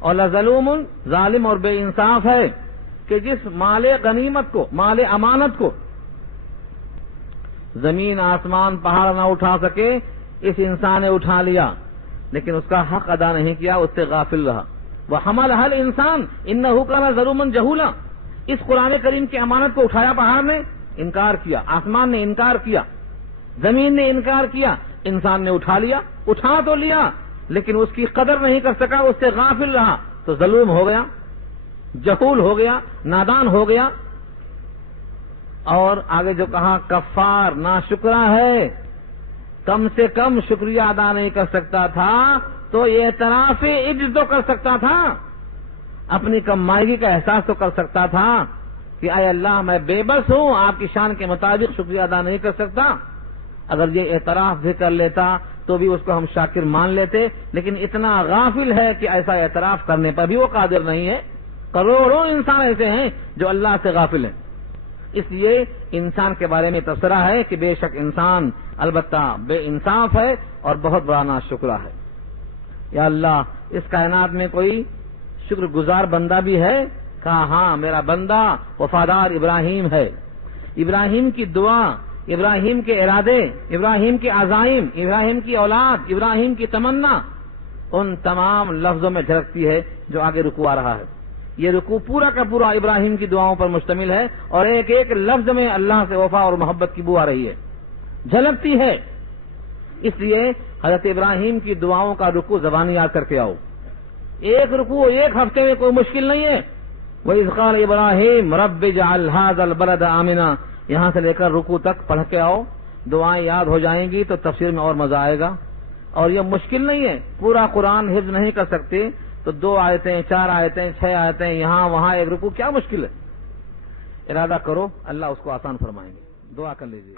اور لظلوم ظالم اور بے انصاف ہے کہ جس مال غنیمت کو، مال امانت کو زمین آسمان پہاڑ نہ اٹھا سکے اس انسان نے اٹھا لیا لیکن اس کا حق ادا نہیں کیا، اس سے غافل رہا. وَحَمَلَهَا الْإِنسَانُ إِنَّهُ كَانَ ظَلُومًا جَهُولًا. اس قرآن کریم کی امانت کو اٹھایا، پہاڑ نے انکار کیا، آسمان نے انکار کیا، زمین نے انکار کیا، انسان نے اٹھا لیا. اٹھا تو لیا لیکن اس کی قدر نہیں کر سکا، اس سے غافل رہا تو ظلوم ہو گیا، جہول ہو گیا، نادان ہو گیا. اور آگے جو کہا کفار ناشکرا ہے، کم سے کم شکریہ ادا نہیں کر سکتا تھا تو اعتراف عجز تو کر سکتا تھا، اپنی کمائیگی کا احساس تو کر سکتا تھا کہ اے اللہ میں بے بس ہوں، آپ کی شان کے مطابق شکریہ ادا نہیں کر سکتا. اگر یہ اعتراف بھی کر لیتا تو بھی اس کو ہم شاکر مان لیتے، لیکن اتنا غافل ہے کہ ایسا اعتراف کرنے پر بھی وہ قادر نہیں ہے. کروڑوں انسان ایسے ہیں جو اللہ سے غافل ہیں. اس لیے انسان کے بارے میں تبصرہ ہے کہ بے شک انسان البتہ بے انصاف ہے اور بہت بڑا ناشکرا ہے. یا اللہ اس کائنات میں کوئی شکر گزار بندہ بھی ہے؟ کہا ہاں میرا بندہ وفادار ابراہیم ہے. ابراہیم کی دعا، ابراہیم کے ارادے، ابراہیم کے عزائم، ابراہیم کی اولاد، ابراہیم کی تمنا ان تمام لفظوں میں جھلکتی ہے جو آگے رکوع آ رہا ہے. یہ رکوع پورا کا پورا ابراہیم کی دعاؤں پر مشتمل ہے اور ایک ایک لفظ میں اللہ سے وفا اور محبت کی بو آ رہی ہے، جھلکتی ہے. اس لیے حضرت ابراہیم کی دعاؤں کا رکوع زبانی یاد کر کے آؤ. ایک رکوع ایک ہفتے میں کوئی مشکل نہیں ہے. وَإِذْ قَالَ إِبْرَاهِيمُ رَبِّ اجْعَلْ هَٰذَا الْبَلَدَ آمِنًا. یہاں سے لے کر رکوع تک پڑھ کے آؤ، دعائیں یاد ہو جائیں گی تو تفسیر میں اور مزہ آئے گا. اور یہ مشکل نہیں ہے، پورا قرآن حفظ نہیں کر سکتے تو 2 آیتیں، 4 آیتیں، 6 آیتیں، یہاں وہاں ایک رکوع، کیا مشکل ہے؟ ارادہ کرو، اللہ اس کو آسان فرمائیں گے. دعا کر لیجیے.